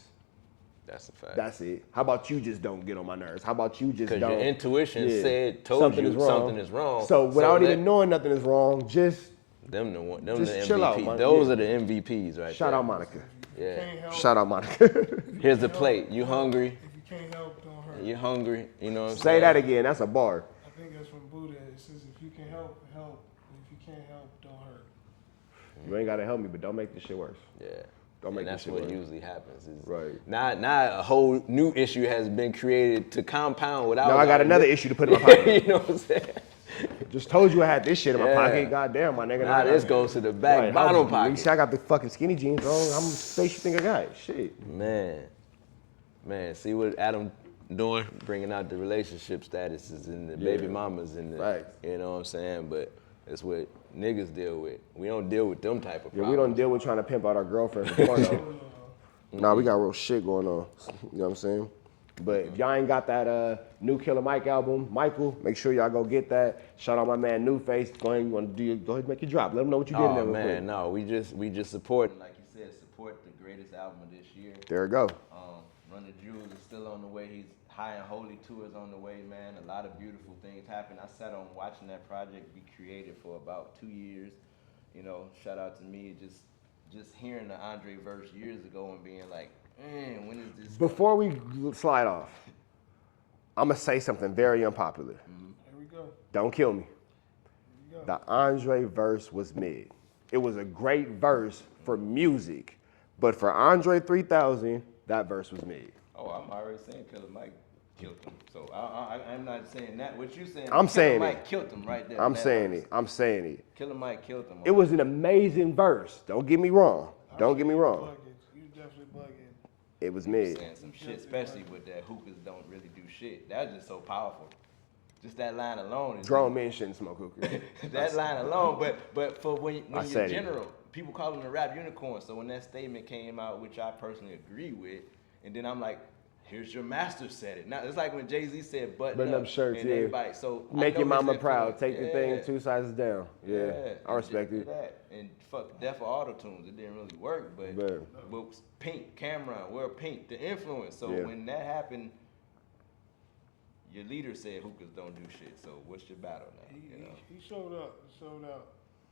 That's a fact. That's it. How about you just don't get on my nerves? How about you just don't? Because your intuition told something you is wrong. something is wrong. So without even knowing nothing is wrong, just them the chill MVP. out, Those are the MVPs right Shout there. out Monica. Yeah. Shout out Monica. Here's the plate. You hungry? If you can't help, don't hurt. You hungry? You know what I'm saying? Say that again. That's a bar. I think that's from Buddha. It says if you can help, help. If you can't help, don't hurt. You ain't gotta help me, but don't make this shit worse. Yeah. Don't make and that's this shit what worse. usually happens. Right. Now a whole new issue has been created to compound without. Now I got another issue to put in my pocket. You know what I'm saying? Just told you I had this shit in my pocket. Goddamn, my nigga. Now this goes to the back bottom pocket. You see, I got the fucking skinny jeans on. How much space you think I got? Shit. Man, see what Adam doing? Bringing out the relationship statuses and the baby mamas and the, you know what I'm saying? But it's what niggas deal with. We don't deal with them type of problems. Yeah, we don't deal with trying to pimp out our girlfriend for porno. Nah, we got real shit going on. You know what I'm saying? But if y'all ain't got that new Killer Mike album, Michael, make sure y'all go get that. Shout out my man New Face. Go ahead, go ahead and make your drop. Let them know what you did in there real quick. No, we just support. Like you said, support the greatest album of this year. There we go. Run the Jewels is still on the way. He's High and Holy tours on the way, man. A lot of beautiful things happen. I sat on watching that project be created for about 2 years. You know, shout out to me. Just hearing the Andre verse years ago and being like, man, when is this? Before we slide off, I'm going to say something very unpopular. Here we go. Don't kill me. The Andre verse was mid. It was a great verse for music, but for Andre 3000, that verse was mid. Oh, I'm already saying Killer Mike killed him. So I'm not saying that. What you saying? I'm Killer saying Mike it. killed him right there. I'm in that saying verse. it. I'm saying it. Killer Mike killed him. It was an amazing verse. Don't get me wrong. Don't get me wrong. You definitely bugging. It was mid. saying some shit, especially with that hookahs don't really do shit. That's just so powerful. Just that line alone is Grown men shouldn't smoke hookah. that line alone. But for when I you're said it. general, people call him the rap unicorn. So when that statement came out, which I personally agree with, and then I'm like, here's your master said it. Now it's like when Jay-Z said button up shirts, and yeah. everybody. So I Make know your mama his proud. influence. Take the thing Yeah. 2 sizes down. Yeah, I and respect just it. that. And fuck Death for Auto Tunes, it didn't really work, but Pink, Cameron, we're Pink, the influence. So Yeah. when that happened, your leader said hookahs don't do shit. So what's your battle now? You know? He showed up. He showed out.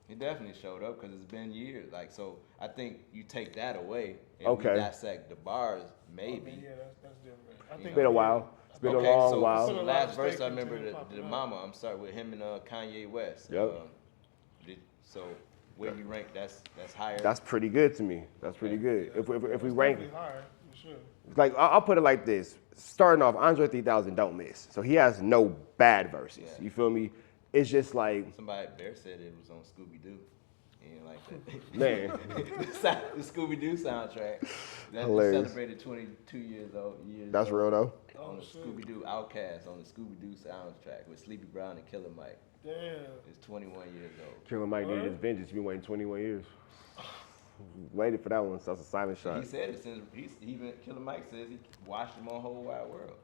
He definitely showed up because it's been years. Like, so I think you take that away and Okay. we dissect the bars, maybe. Yeah, that's different. I It's think been a while. It's been a long so, while. So the Put a lot last of verse stake I into remember hip the hop. Mama. I'm sorry, with him and Kanye West. Yep. So where you rank? That's higher. That's pretty good to me. That's pretty good. If we rank, Definitely higher, for sure. like I'll put it like this. Starting off, Andre 3000 don't miss. So he has no bad verses. Yeah. You feel me? It's just like, Somebody Bear said it was on Scooby Doo. He didn't like that. man, the Scooby Doo soundtrack that Hilarious. celebrated 22 years old. that's real though. On the Scooby Doo Outkast on the Scooby Doo soundtrack with Sleepy Brown and Killer Mike. Damn. It's 21 years old. Killer Mike needed his vengeance. He's been waiting 21 years. Waited for that one, so that's a silent shot. He said it since even Killer Mike says he watched him on Whole Wide World.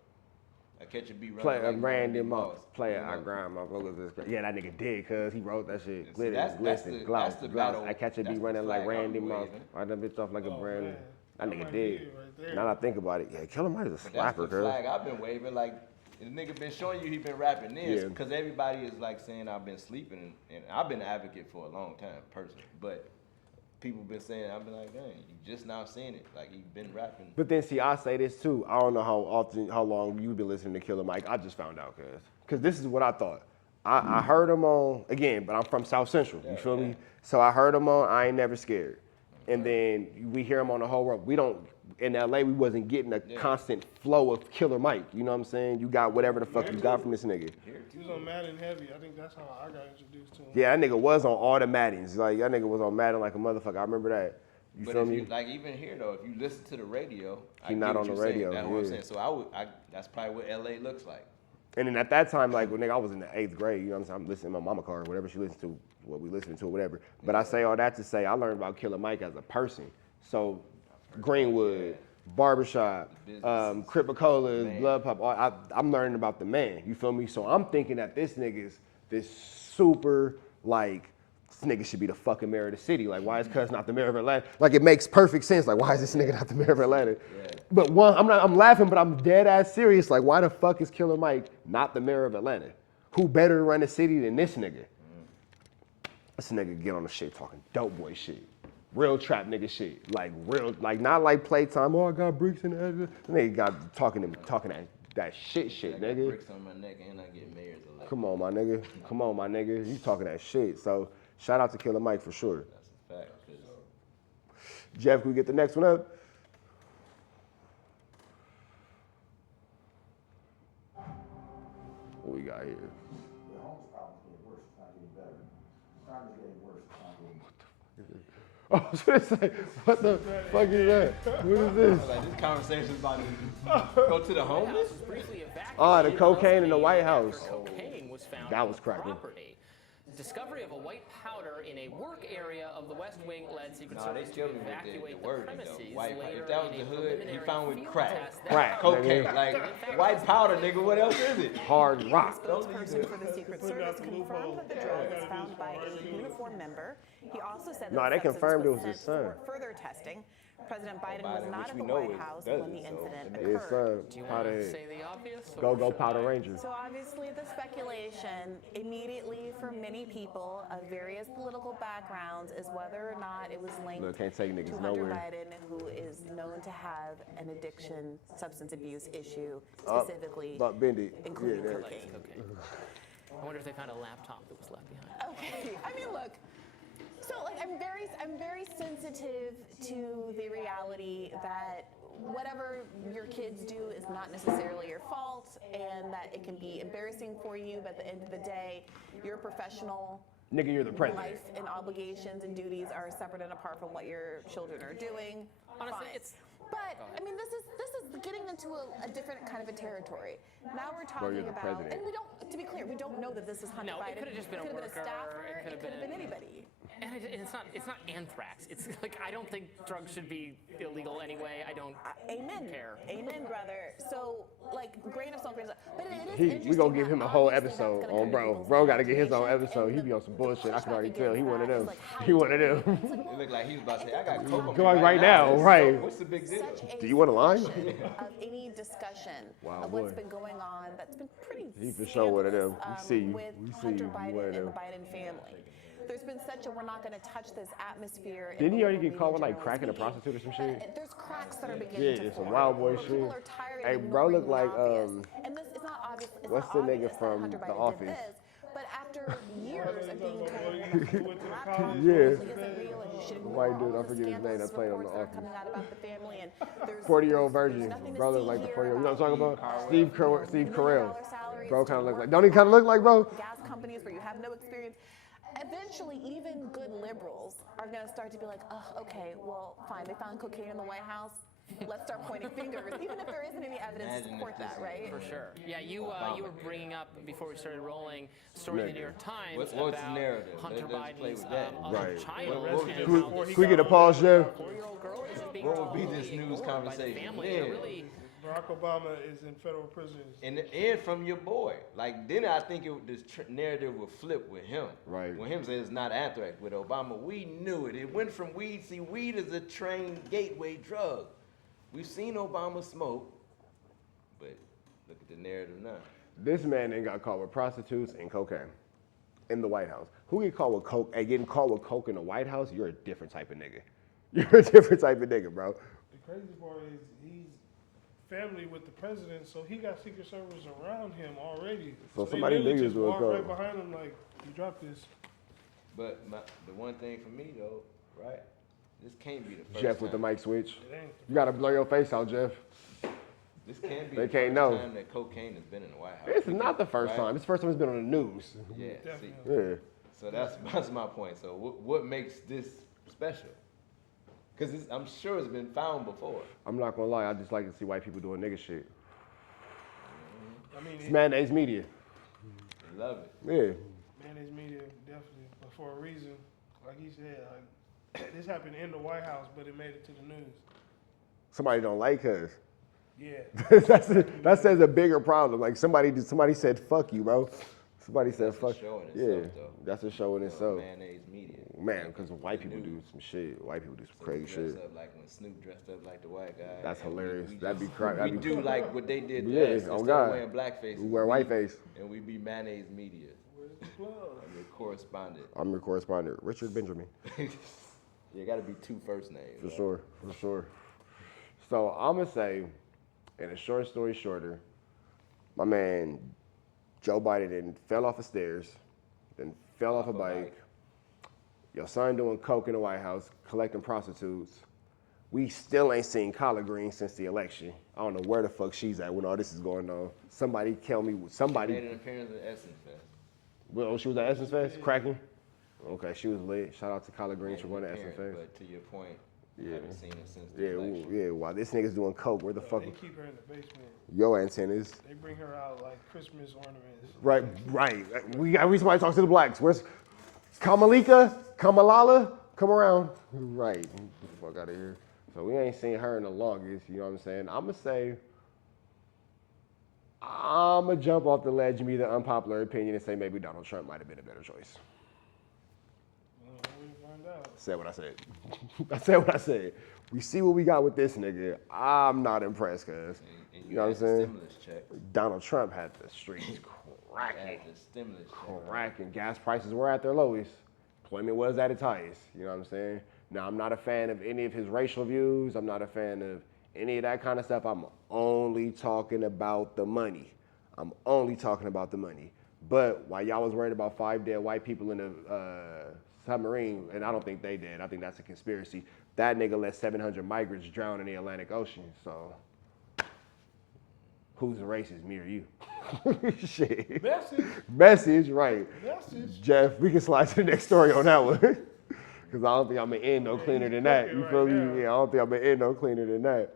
I catch a beat running Play like Randy Moss. Moss. Play it. You I know? grind my vocals. Yeah, that nigga did, cuz he wrote that shit. See, Glitter, that's glisten, the- gloss, that's the gloss. battle- I catch a that's beat the running like flag I'll Randy be Moss. waving. Right that bitch off like a Oh, brand new. man. That That nigga might did. be it right there. Now that I think about it, yeah, Killer Mike is a But that's slapper, the cuz. flag I've been waving. Like the nigga been showing you he been rapping this Yeah. because everybody is like saying I've been sleeping and I've been an advocate for a long time personally. But people been saying I've been like, dang, you just now seeing it. Like you've been rapping. But then see, I say this too. I don't know how long you've been listening to Killer Mike. I just found out, cuz this is what I thought. I heard him on again, but I'm from South Central. You feel me? So I heard him on I Ain't Never Scared, and then we hear him on the whole world. We don't in LA. We wasn't getting a constant flow of Killer Mike. You know what I'm saying? You got whatever the fuck you got from this nigga. He was on Madden Heavy. I think that's how I got introduced to him. Yeah, that nigga was on all the Maddens. Like that nigga was on Madden like a motherfucker. I remember that. You But feel if me? you, like even here though, if you listen to the radio, I He get not what on the you're saying. radio, That's what I'm yeah. saying. So that's probably what LA looks like. And then at that time, like when nigga, I was in the 8th grade, you know what I'm saying? I'm listening to my mama car, whatever she listens to, what we listening to, or whatever. But I say all that to say I learned about Killer Mike as a person. So Greenwood, Barbershop, Cripicola, Blood Pop, I'm learning about the man, you feel me? So I'm thinking that this nigga's this super, like, this nigga should be the fucking mayor of the city. Like, why is cuz not the mayor of Atlanta? Like, it makes perfect sense. Like, why is this nigga not the mayor of Atlanta? But one, I'm laughing, but I'm dead ass serious. Like, why the fuck is Killer Mike not the mayor of Atlanta? Who better to run the city than this nigga? This nigga get on the shit talking dope boy shit. Real trap nigga shit. Like real, like not like playtime. Oh, I got bricks in the edge. Nigga got talking that shit, I got nigga. bricks on my neck and I get mayor's elected. Come on, my nigga. Come on, my nigga. You talking that shit. So shout out to Killer Mike for sure. That's a fact. 'Cause Jeff, can we get the next one up? What we got here? Oh, I was gonna say, what the fuck is that? What is this? like this conversation's about to go to the homeless. Ah, the cocaine in the White House. Cocaine was found That on was the cracking. property. Discovery of a white powder in a work area of the West Wing led Secret Nah, they Service to killed me with evacuate the wording premises though. White powder. later If that was in the a hood, he preliminary found with field crack. test that Crack, Cocaine, nigga. like white powder, nigga. What else is it? Hard rock. Spokesperson for the Secret Service confirmed that the drug was found by a uniform member. He also said that No, the they substance confirmed it was was his sent son. for further testing. President Biden Biden, was not which at we the know White it House doesn't, when the so incident His occurred. son, Powder Say Head. the obvious? or Go should Powder I? Rangers. So obviously the speculation immediately for many people of various political backgrounds is whether or not it was linked Look, can't take to niggas Hunter nowhere. Biden, who is known to have an addiction, substance abuse issue, Up, specifically up, bend it. including Yeah, there. cocaine. I wonder if they found a laptop that was left behind. Okay, I mean, look. So, like, I'm very sensitive to the reality that whatever your kids do is not necessarily your fault, and that it can be embarrassing for you, but at the end of the day, you're a professional. Nigga, you're the president. Life and obligations and duties are separate and apart from what your children are doing. Honestly, Fine. it's. But I mean, this is getting into a different kind of a territory. Now we're Bro, talking you're the about, president. and we don't. To be clear, we don't know that this is Hunter No, Biden. it could have just been a It worker. could have been a staffer. It could have been anybody. And it's not anthrax. It's like I don't think drugs should be illegal anyway. I don't Amen. care. Amen, brother. So, like, grain of salt, grain of salt. But it is We interesting gonna give how him a whole obviously that's episode gonna on come to bro. people's Bro got to get his own imagination, episode. He and be on some bullshit. I can already pushback tell. He one of against them. that is like, He one of them. It looked like he was about to say, I got coke Going right now, right. What's the big deal? Do you want a line? of any discussion Wow, of what's boy. been going on that's been pretty He for sure one of them. scandalous, We see you. with We see Hunter you. You Biden one of and the them. Biden family. There's been such a we're not going to touch this atmosphere. in Didn't the he already local get caught with media, like cracking a generally prostitute or some speaking. shit? There's cracks that are beginning Yeah, to it's some form, wild boy where shit. People are tired Hey, of bro, look ignoring like the obvious. And this is not obvious. It's what's not the obvious nigga that from Hunter The Biden did Office? this, but after years of being told Yeah. isn't real and you shouldn't White ignore dude, all I the forget his name, scandalous that played on The reports that are Office. coming out about the family, and there's 40-year-old there's virgin. nothing to Bro look see like the here 40-year-old. You know what I'm talking about? Steve $1 Carell. salaries Bro to kind of look work like. Don't he kind of look like bro? gas companies where you have no experience. Eventually, even good liberals are going to start to be like, oh, okay, well, fine, they found cocaine in the White House. Let's start pointing fingers, even if there isn't any evidence to support that, right? For sure. Yeah, you were bringing up before we started rolling a story in the New York Times What's about the narrative? Hunter Let's play Biden's with that. other Right. child. What- and what- how this Can we get a pause, Jeff? 4-year-old girl is being What would be totally this news ignored by the conversation? family. Yeah. It really, Barack Obama is in federal prison. And from your boy. Like, then I think this narrative would flip with him. Right. When him says it's not anthrax. With Obama, we knew it. It went from weed. See, weed is a trained gateway drug. We've seen Obama smoke, but look at the narrative now. This man ain't got caught with prostitutes and cocaine in the White House. Who get caught with coke? Hey, getting caught with coke in the White House, you're a different type of nigga. You're a different type of nigga, bro. The crazy part is he's family with the president, so he got Secret Service around him already. So they somebody literally knew he was just doing walk coke. right behind him like, you dropped this. But the one thing for me, though, right? This can't be the first Jeff with the time. mic switch. It ain't. You gotta blow your face out, Jeff. This can't be They the can't first know. time that cocaine has been in the White House. It's not the first Right? time. It's the first time it's been on the news. Yeah, see. Definitely. Yeah. So that's my point. So what makes this special? Because I'm sure it's been found before. I'm not gonna lie, I just like to see white people doing nigga shit. I mean, It's mayonnaise media. I love it. Yeah. mayonnaise media, definitely, but for a reason. Like he said, like, this happened in the White House, but it made it to the news. Somebody don't like us. Yeah. that says a bigger problem. Like somebody said, "Fuck you, bro." Somebody said, That's a "Fuck." show in Yeah, itself, though. that's a show in itself. Mayonnaise media. Man, because white people do some shit. White people do some crazy Dress shit. up like when Snoop dressed up like the white guy. That's and hilarious. We That'd be just- crazy. We do like what they did to Yeah, us. oh Instead God. of wearing blackface. We wear whiteface. And we be mayonnaise media. Where's the plug? I'm your correspondent. I'm your correspondent, Richard Benjamin. You gotta be two first names. For right? sure, for sure. So I'm gonna say, in a short story shorter, my man Joe Biden then fell off the stairs, then fell off a bike. Your son doing coke in the White House, collecting prostitutes. We still ain't seen collard greens since the election. I don't know where the fuck she's at when all this is going on. Somebody tell me, She made somebody. an appearance at Essence Fest. Well, she was at Essence Fest, cracking. Okay, she was lit. Shout out to collard greens for Made an going to Essence appearance, Fest. But to your point, Yeah. haven't seen it since the Yeah, election. yeah. While this nigga's doing coke, where the fuck They keep her in the basement. your antennas? They bring her out like Christmas ornaments. Right, right. We got somebody talk to the blacks. Where's Kamalika? Kamalala? Come around. Right. Get the fuck out of here. So we ain't seen her in the longest. You know what I'm saying? I'ma jump off the ledge and be the unpopular opinion and say maybe Donald Trump might have been a better choice. Well, we find out. Said what I said. I said what I said. We see what we got with this nigga. I'm not impressed, cuz. And You know what I'm had the saying? Stimulus check. Donald Trump had the streets You cracking. had the stimulus check. Cracking. Gas prices were at their lowest. Employment was at its highest. You know what I'm saying? Now, I'm not a fan of any of his racial views. I'm not a fan of any of that kind of stuff. I'm only talking about the money. I'm only talking about the money. But while y'all was worried about 5 dead white people in the submarine, and I don't think they did. I think that's a conspiracy. That nigga let 700 migrants drown in the Atlantic Ocean. So, who's the racist, me or you? Shit. Message, right. Jeff, we can slide to the next story on that one. Because I don't think I'm going to end no cleaner than that. You feel me? Yeah, I don't think I'm going to end no cleaner than that.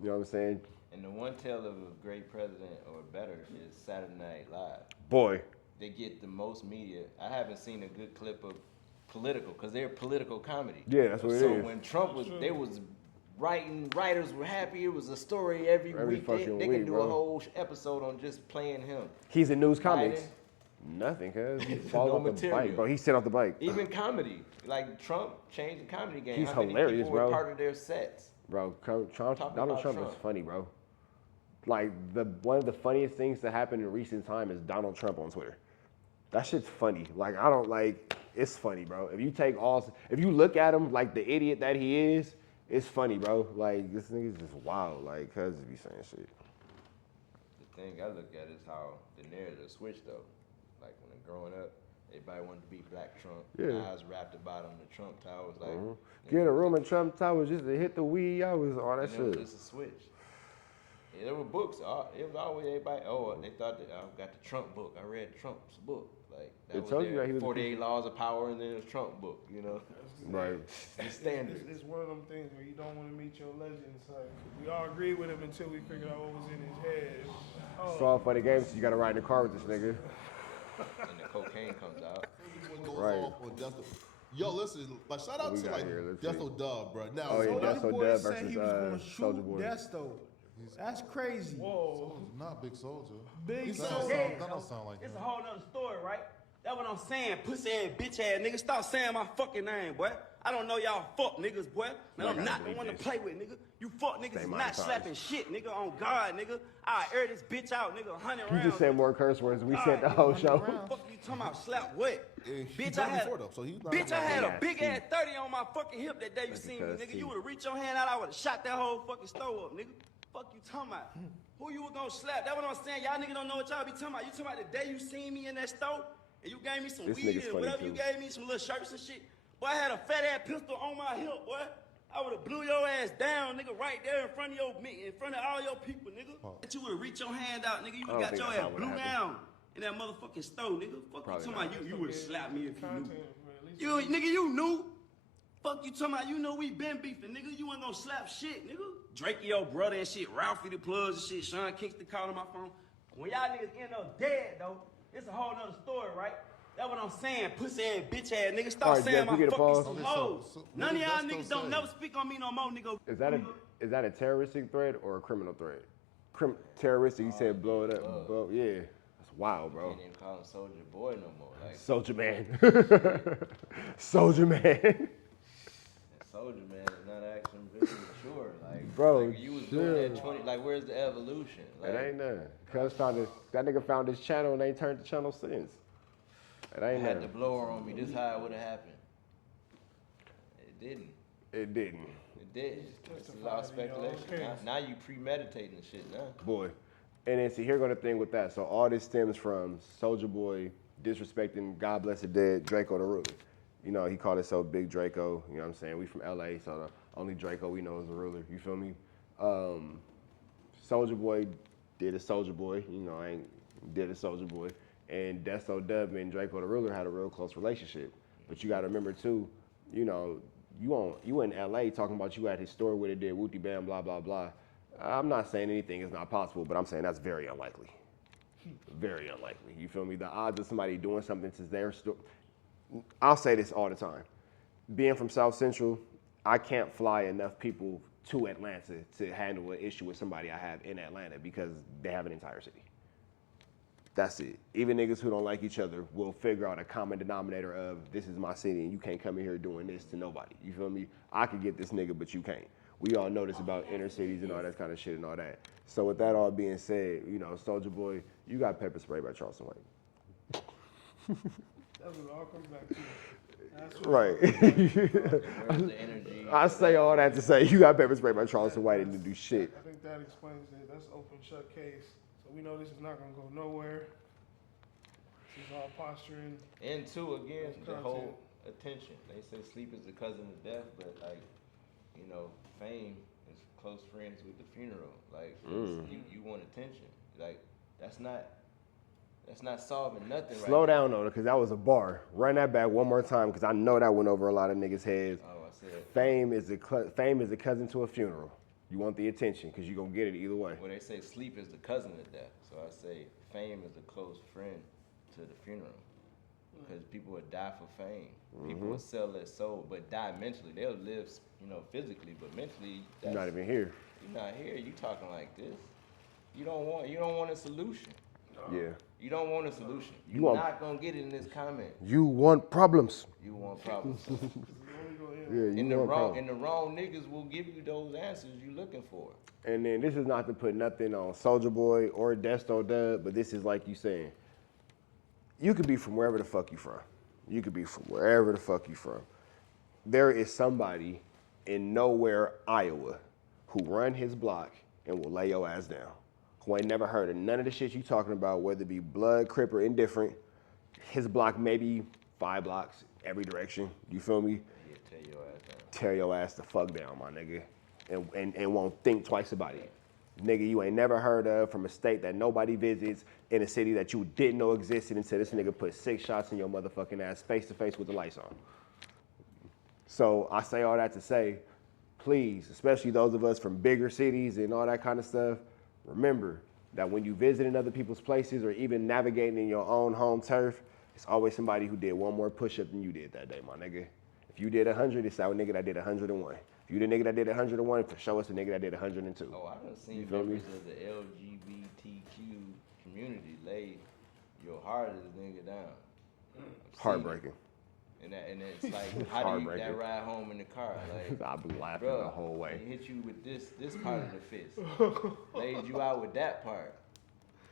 You know what I'm saying? And the one tale of a great president or better is Saturday Night Live. Boy. They get the most media. I haven't seen a good clip of political, because they're political comedy. Yeah, that's what it so is. when Trump was, they was writers were happy. It was a story every week. They fucking can week, do bro. a whole episode on just playing him. He's in news comics. Writing. Nothing, cuz. He falls No off the material. bike, bro. He sit off the bike. Even comedy, like Trump changed the comedy game. He's How many hilarious, people bro. Were part of their sets. Bro, Talking Donald about Trump is Trump. funny, bro. Like, one of the funniest things to happen in recent time is Donald Trump on Twitter. That shit's funny. Like, it's funny, bro. If you look at him like the idiot that he is, it's funny, bro. Like, this nigga's just wild, like, cuz he be saying shit. The thing I look at is how the narrative switched though. Like when growing up, everybody wanted to be Black Trump. Yeah. Eyes wrapped about him, the Trump Towers, like Get a room in Trump Towers just to hit the weed. I was all that and it was shit. just a switch. Yeah, there were books. It was always everybody. Oh, they thought that I got the Trump book. I read Trump's book. Like that It was told you their that he was a 48 Laws of Power, and then it was Trump book. You know, Right. the standard. It's one of them things where you don't want to meet your legends. Like, we all agreed with him until we figured out what was in his head. It's all funny games. You gotta ride in the car with this nigga. And the cocaine comes out. Goes Right. off on Desto. Yo, listen, like shout out We to got like here, let's see. Desto Dub, bro. Now, Oh, yeah, so Desto Boy Dub said he was versus gonna Soulja shoot Boy. Desto. That's crazy. Whoa. not Big Soldier. Big That Soulja. don't sound like It's him. a whole nother story, right? That's what I'm saying, pussy ass, bitch ass nigga. Stop saying my fucking name, boy. I don't know y'all fuck niggas, boy. Man, I'm not the one to play with, nigga. You fuck niggas is Same not amount of times. slapping shit, nigga, on God, nigga. I air this bitch out, nigga, 100 You rounds. just said more curse words than we said the Alright, whole nigga, show. Fuck you talking about slap what? He Bitch, done I had, before, though, so he's not bitch, I had a Yeah, big see. ass 30 on my fucking hip that day you seen me, because nigga. see. You would've reached your hand out, I would've shot that whole fucking stove up, nigga. Fuck you talking about? Who you was gonna slap? That's what I'm saying. Y'all niggas don't know what y'all be talking about. You talking about the day you seen me in that stove and you gave me some This weed nigga's and funny, whatever you too. gave me, some little shirts and shit. Boy, I had a fat ass pistol on my hip, boy. I would've blew your ass down, nigga, right there in front of all your people, nigga. That you would've reached your hand out, nigga. You I don't would've got think your that's how ass it blew happened. down in that motherfucking stove, nigga. Fuck Probably you not. talking about you would've slapped me if you knew. Content, bro. At least You nigga, you knew. Fuck you talking about, you know we been beefing, nigga. You ain't gonna slap shit, nigga. Drake, your brother and shit, Ralphie the Plugs and shit, Sean Kingston calling my phone. When y'all niggas end up dead, though, it's a whole nother story, right? That's what I'm saying, pussy ass, bitch ass nigga. Stop Alright, saying Jeff, my you get a fucking pause? some Okay, hoes. so None of what y'all does niggas Desto don't say? never speak on me no more, nigga. Is that a terroristic threat or a criminal threat? Terroristic, you said blow it up. Blow, yeah. That's wild, bro. Can't even call him Soldier Boy no more. Like Soldier Man. Soldier Man. and Soldier Man is not actually very mature. Like, Bro, like you was doing chill. that 20. Like, where's the evolution? Like, It ain't nothing. That nigga found his channel and they turned the channel since. It I ain't had the nothing. blower on me. This how it would have happened. It didn't. It didn't. It did. It's a lot of speculation. Now you premeditating shit now. Boy. And then see, here go the thing with that. So all this stems from Soulja Boy disrespecting God bless the dead Draco the Ruler. You know, he called himself Big Draco. You know what I'm saying? We from LA, so the only Draco we know is the ruler. You feel me? Soulja Boy did a Soulja Boy. You know, I ain't did a Soulja Boy. And Desto Dub and Draco the Ruler had a real close relationship. But you got to remember too, you know, you in LA talking about you at his store where they did Wooty Bam, blah, blah, blah. I'm not saying anything is not possible, but I'm saying that's very unlikely. Very unlikely. You feel me? The odds of somebody doing something to their store. I'll say this all the time. Being from South Central, I can't fly enough people to Atlanta to handle an issue with somebody I have in Atlanta because they have an entire city. That's it. Even niggas who don't like each other will figure out a common denominator of this is my city and you can't come in here doing this to nobody. You feel me? I could get this nigga, but you can't. We all know this about inner cities and all that kind of shit and all that. So with that all being said, you know, Soulja Boy, you got pepper spray by Charleston White. That's what it all comes back to. That's what Right. Where's the energy? I say all that to say you got pepper spray by Charleston White and didn't do shit. I think that explains it. That's open shut case. So we know this is not gonna go nowhere. This is all posturing. And two, again, the Content. whole attention. They say sleep is the cousin of death, but like you know, Fame is close friends with the funeral. Like, you want attention. Like, that's not solving nothing. Slow right down though, because that was a bar. Run that back one more time, because I know that went over a lot of niggas' heads. Oh, I said. Fame is a cousin to a funeral. You want the attention, because you're gonna get it either way. Well, they say sleep is the cousin of death. So I say Fame is a close friend to the funeral. Because people would die for fame. People would sell their soul, but die mentally. They'll live, you know, physically, but mentally, You're not even here. You're not here. You talking like this. You don't want a solution. Yeah. You don't want a solution. You You're want- not gonna get it in this comment. You want problems. You want problems. Yeah, you And the want wrong problems. and the wrong niggas will give you those answers you looking for. And then this is not to put nothing on Soulja Boy or Desto Dub, but this is like you saying. You could be from wherever the fuck you from. You could be from wherever the fuck you from. There is somebody in nowhere, Iowa, who run his block and will lay your ass down. Who ain't never heard of none of the shit you talking about, whether it be blood, crip, or indifferent. His block maybe 5 blocks every direction. You feel me? Yeah, tear your ass down. Tear your ass the fuck down, my nigga. And won't think twice about it. Nigga you ain't never heard of from a state that nobody visits, in a city that you didn't know existed until this nigga put 6 shots in your motherfucking ass face to face with the lights on. So I say all that to say, please, especially those of us from bigger cities and all that kind of stuff, remember that when you visiting other people's places or even navigating in your own home turf, it's always somebody who did one more push-up than you did that day, my nigga. If you did 100, it's our nigga that did 101. If you the nigga that did 101, for sure it's the nigga that did 102. Oh, I done seen You feel me? members of the LGBTQ community lay your hardest nigga down. I've seen it. Heartbreaking. And it's like, how do you Heartbreaking. that ride home in the car? Like, I've been laughing bruh, the whole way. They hit you with this part of the fist. Laid you out with that part.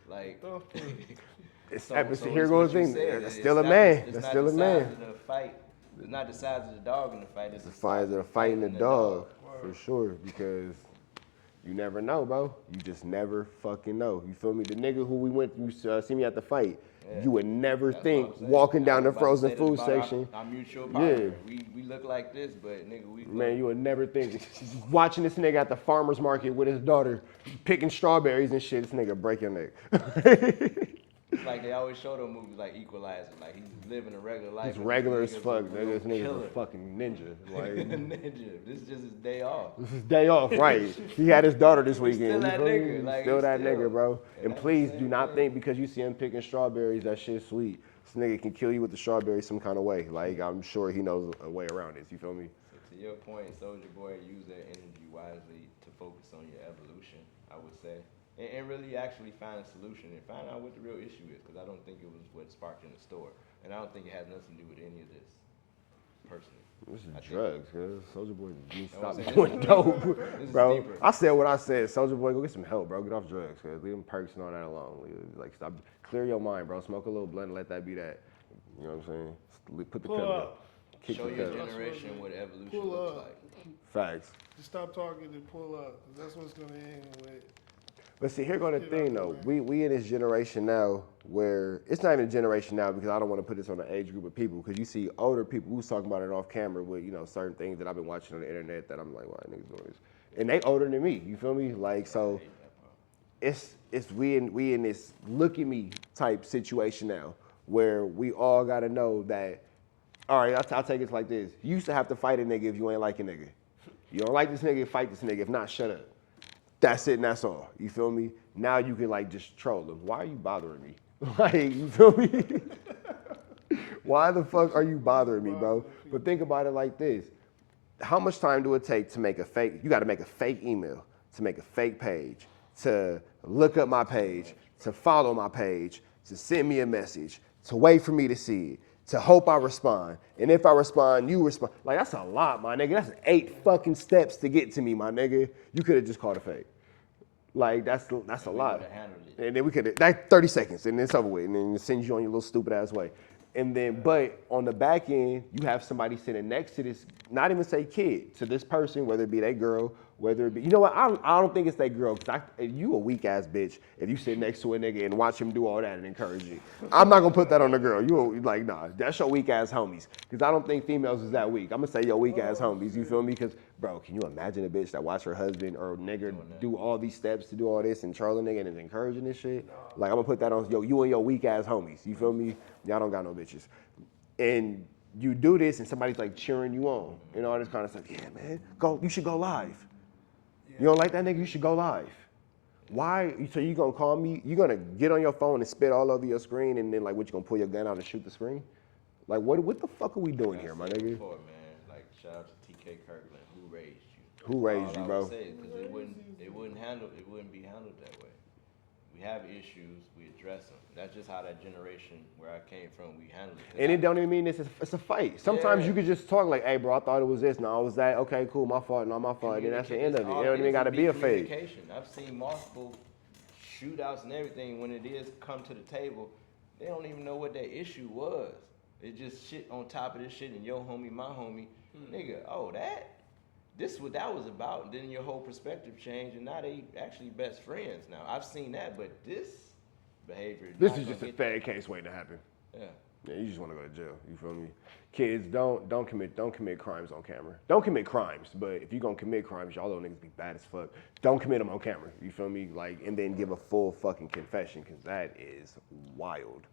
Like, It's so here it's goes what you the thing. said. That's It's still a not- man. it's That's not still the a man. size of the fight. It's not the size of the dog in the fight. It's The fires that are fighting the dog, for sure, because you never know, bro. You just never fucking know. You feel me? The nigga who we went, you see me at the fight, you would never think walking down the frozen food section. Our mutual partner. We look like this, but nigga, we Man, you would never think. Watching this nigga at the farmer's market with his daughter, picking strawberries and shit, this nigga break your neck. It's like they always show them movies like Equalizer, like he's living a regular life. He's but regular this as nigga's fuck, a nigga. This real nigga's killer. a fucking ninja. Like, Ninja. This is just his day off. This is day off, right? He had his daughter this weekend. Still that you feel me? nigga, like, Still he's that still- nigga, bro. And that's please the do same not thing. think because you see him picking strawberries, that shit's sweet. This nigga can kill you with the strawberries some kind of way. Like, I'm sure he knows a way around this. You feel me? So to your point, Soulja Boy, use that energy wisely to focus on your evolution, I would say. And really actually find a solution and find out what the real issue is, because I don't think it was what sparked in the store. And I don't think it has nothing to do with any of this, personally. This is I think- drugs, cuz. Soulja Boy needs to Know what stop I'm saying? doing This is dope, deeper. This is bro. deeper. I said what I said. Soulja Boy, go get some help, bro. Get off drugs, cuz. Leave them perks and all that alone. Like, stop. Clear your mind, bro. Smoke a little blunt and let that be that. You know what I'm saying? Put the Pull pedal up. down. Kick Show the your pedal. generation what evolution Pull looks up. like. Facts. Just stop talking and pull up. 'Cause that's what's gonna end with. But see, here go the thing though. We in this generation now where it's not even a generation now because I don't want to put this on an age group of people because you see older people who's talking about it off camera with, you know, certain things that I've been watching on the internet that I'm like, why niggas doing this? And they older than me, you feel me? Like, so it's we in this look at me type situation now where we all gotta know that, all right, I'll take it like this. You used to have to fight a nigga if you ain't like a nigga. You don't like this nigga, fight this nigga. If not, shut up. That's it and that's all. You feel me? Now you can like just troll them. Why are you bothering me? Like, you feel me? Why the fuck are you bothering me, bro? But think about it like this. How much time do it take to make a fake, you gotta make a fake email, to make a fake page, to look up my page, to follow my page, to send me a message, to wait for me to see it, to hope I respond. And if I respond, you respond. Like, that's a lot, my nigga. That's 8 fucking steps to get to me, my nigga. You could have just called it fake. Like, that's a lot. And then we could, like 30 seconds, and then it's over with. And then it sends you on your little stupid ass way. And then, but on the back end, you have somebody sitting next to this, not even say kid, to this person, whether it be that girl, whether it be, you know what, I don't think it's that girl, because you a weak ass bitch if you sit next to a nigga and watch him do all that and encourage you. I'm not gonna put that on the girl. You like, nah, that's your weak ass homies. Because I don't think females is that weak. I'm gonna say your weak ass homies, you feel me? Because Bro, can you imagine a bitch that watch her husband or nigga do all these steps to do all this and troll a nigga and is encouraging this shit? Like, I'm gonna put that on, yo, you and your weak ass homies. You feel me? Y'all don't got no bitches. And you do this and somebody's like cheering you on and all this kind of stuff. Yeah, man, you should go live. You don't like that nigga? You should go live. Why? So you gonna call me? You gonna get on your phone and spit all over your screen and then like what, you gonna pull your gun out and shoot the screen? Like what the fuck are we doing here, my nigga? Before, man, like shout out to TK Kirkland, who raised you. Who raised you, bro? Because it wouldn't be handled that way. We have issues, we address them. That's just how that generation where I came from, we handled it. And it don't even mean it's a fight. Sometimes you could just talk like, hey, bro, I thought it was this. No, it was that. Okay, cool, my fault. No, my fault. And then that's the end of it. It don't even got to be a fake. I've seen multiple shootouts and everything. When it is come to the table, they don't even know what that issue was. It just shit on top of this shit and your homie, my homie. Nigga, this what that was about. And then your whole perspective changed and now they actually best friends now. I've seen that, but this behavior. This is just a fed case waiting to happen. Yeah. Yeah, you just want to go to jail. You feel me? Kids, don't commit crimes on camera. Don't commit crimes, but if you're gonna commit crimes, y'all little niggas be bad as fuck. Don't commit them on camera. You feel me? Like, and then give a full fucking confession, cause that is wild.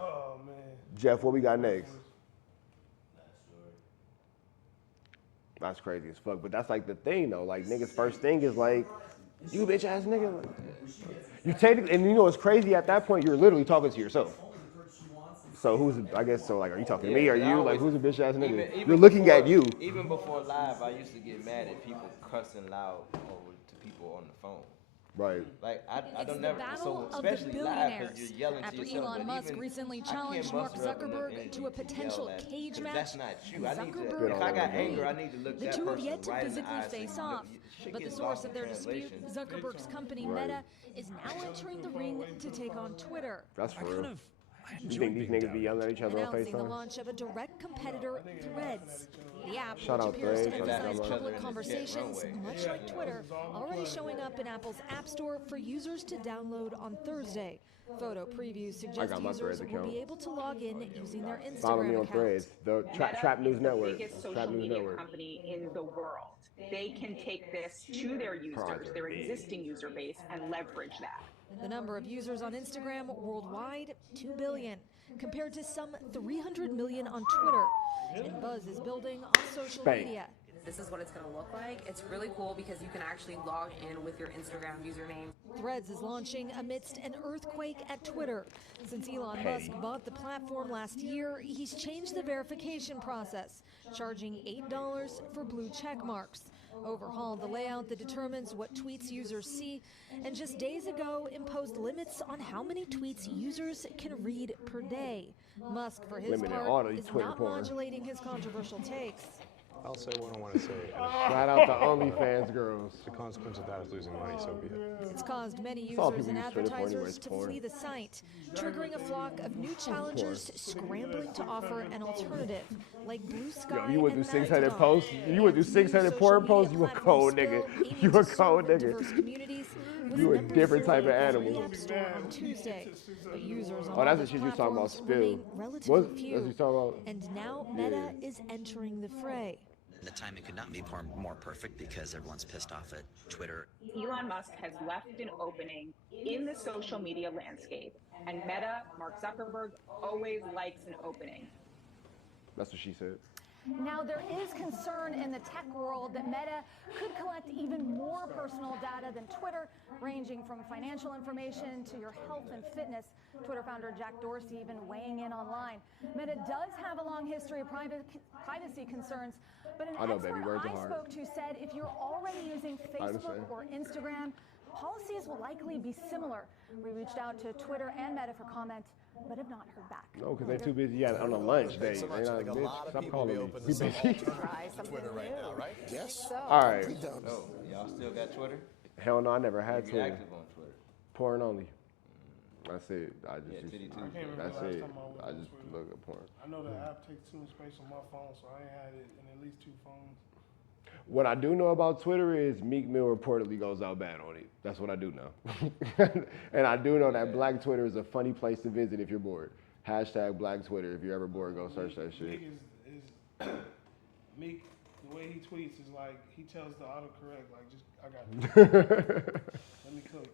Oh man. Jeff, what we got next? That's crazy as fuck. But that's like the thing though. Like niggas' first thing is like, you bitch ass nigga. Like, you take it, and you know what's crazy at that point? You're literally talking to yourself. So who's, I guess, so like, are you talking to me? Are you like, who's a bitch ass nigga? You're looking at you. Even before live, I used to get mad at people cussing loud over to people on the phone. Right. Like I don't the never, battle so of the especially live because billionaires. you're yelling After to yourself. Elon but Musk even, recently I can't challenged Mark muster up enough Zuckerberg energy to a potential yell at, cage 'cause match, that's not you. I need to, Zuckerberg if I got agreed. anger, I need to look The that two have person yet to right in the physically eye and say, face look, off, shit but the gets source lost of in their dispute, translation. Zuckerberg's company Right. Meta, is now entering the ring to take on Twitter. That's for real. You think these niggas be yelling at each other on Announcing the FaceTime? launch of a direct competitor, Threads. The app, Shout which out appears to Threads, emphasize shout out public Threads. conversations, much like Twitter, already showing up in Apple's App Store for users to download on Thursday. Photo previews suggest got my users Threads will account. be able to log in using their Instagram Follow me on account. Threads, the Trap News Network. Biggest Trap social News media Network. company in the world. They can take this to their users, their existing user base, and leverage that. The number of users on Instagram worldwide, 2 billion, compared to some 300 million on Twitter. And buzz is building on social media. This is what it's going to look like. It's really cool because you can actually log in with your Instagram username. Threads is launching amidst an earthquake at Twitter. Since Elon Musk bought the platform last year, he's changed the verification process, charging $8 for blue check marks, overhauled the layout that determines what tweets users see, and just days ago imposed limits on how many tweets users can read per day. Musk, for his Limited all part, the is Twitter not porn. modulating his controversial takes. I'll say what I want to say. Shout out to OnlyFans girls. The consequence of that is losing money, so be it. It's caused many all users people and use Twitter for advertisers anyways, to porn. flee the site, triggering a flock of new challengers scrambling to offer an alternative, like Blue Sky. Yo, you would do and 600 Mastodon. posts? You would do 600 porn posts? You a cold nigga. You a cold nigga. You a different type of animal. App Store on Tuesday, but users on Oh, that's all the shit you was talking about, platforms remain Spill. relatively What? That's few. what you talking about? And now Meta is entering the fray. The timing could not be more perfect because everyone's pissed off at Twitter. Elon Musk has left an opening in the social media landscape, and Meta, Mark Zuckerberg, always likes an opening. That's what she said. Now, there is concern in the tech world that Meta could collect even more personal data than Twitter, ranging from financial information to your health and fitness. Twitter founder Jack Dorsey even weighing in online. Meta does have a long history of privacy concerns, but an I know, expert baby, words are I hard. spoke to said if you're already using Facebook understand. or Instagram, policies will likely be similar. We reached out to Twitter and Meta for comment, but have not heard back. No, because they too busy on a lunch day. They not, bitch, stop calling me. We busy. Try something new. Yes. All right. Oh, y'all still got Twitter? Hell no, I never had You Twitter. active on Twitter? Porn only. That's it. I just, Yeah, Titty I can't remember that's the last it. time I was I on just Twitter. look at porn. I know the app takes too much space on my phone, so I ain't had it in at least 2 phones. What I do know about Twitter is Meek Mill reportedly goes out bad on it. That's what I do know. And I do know that Black Twitter is a funny place to visit if you're bored. Hashtag Black Twitter. If you're ever bored, go search that shit. Meek is Meek, the way he tweets is like he tells the autocorrect like just I got it. Let me click.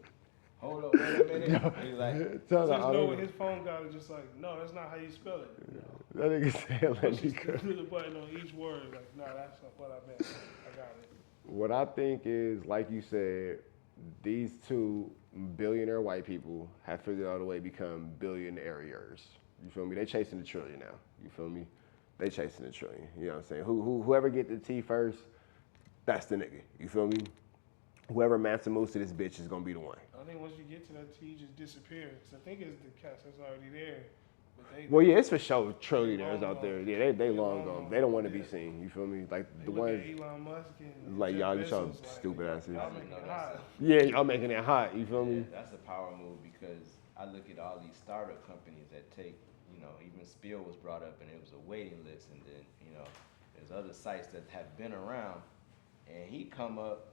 Hold up, wait a minute. He's like, Tell the Just know auto- when his phone got it, just like, no, that's not how you spell it. That nigga said, let me Push go. the button on each word, like, no, that's not what I meant. I got it. What I think is, like you said, these two billionaire white people have figured out a way to become billionaires. You feel me? They chasing the trillion now. You feel me? They chasing the trillion. You know what I'm saying? Whoever get the T first, that's the nigga. You feel me? Whoever Mansa moves to this bitch is gonna be the one. I think once you get to that T, you just disappear. Cause I think it's the cats that's already there. But they, Well, yeah, it's for sure trillionaires out there. Yeah, they long gone. They don't want to be seen. You feel me? Like the look ones, at Elon Musk and like y'all Jeff get y'all Bezos, like, stupid asses. y'all making it hot. Yeah, y'all making it hot. You feel me? That's a power move because I look at all these startup companies that take, even Spiel was brought up and it was a waiting list, and then, there's other sites that have been around, and he come up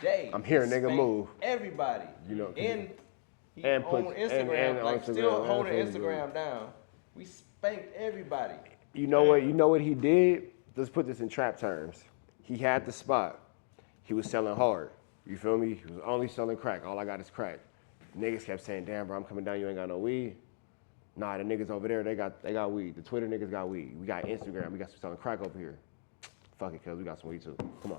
today. I'm hearing and nigga spank move. everybody. You know, and he and on put- Instagram, and like Instagram, still and holding Facebook. Instagram down. We spanked everybody. You know what? You know what he did? Let's put this in trap terms. He had the spot. He was selling hard. You feel me? He was only selling crack. All I got is crack. Niggas kept saying, "Damn, bro, I'm coming down. You ain't got no weed." Nah, the niggas over there, they got weed. The Twitter niggas got weed. We got Instagram. We got some selling crack over here. Fuck it, cuz we got some weed too. Come on.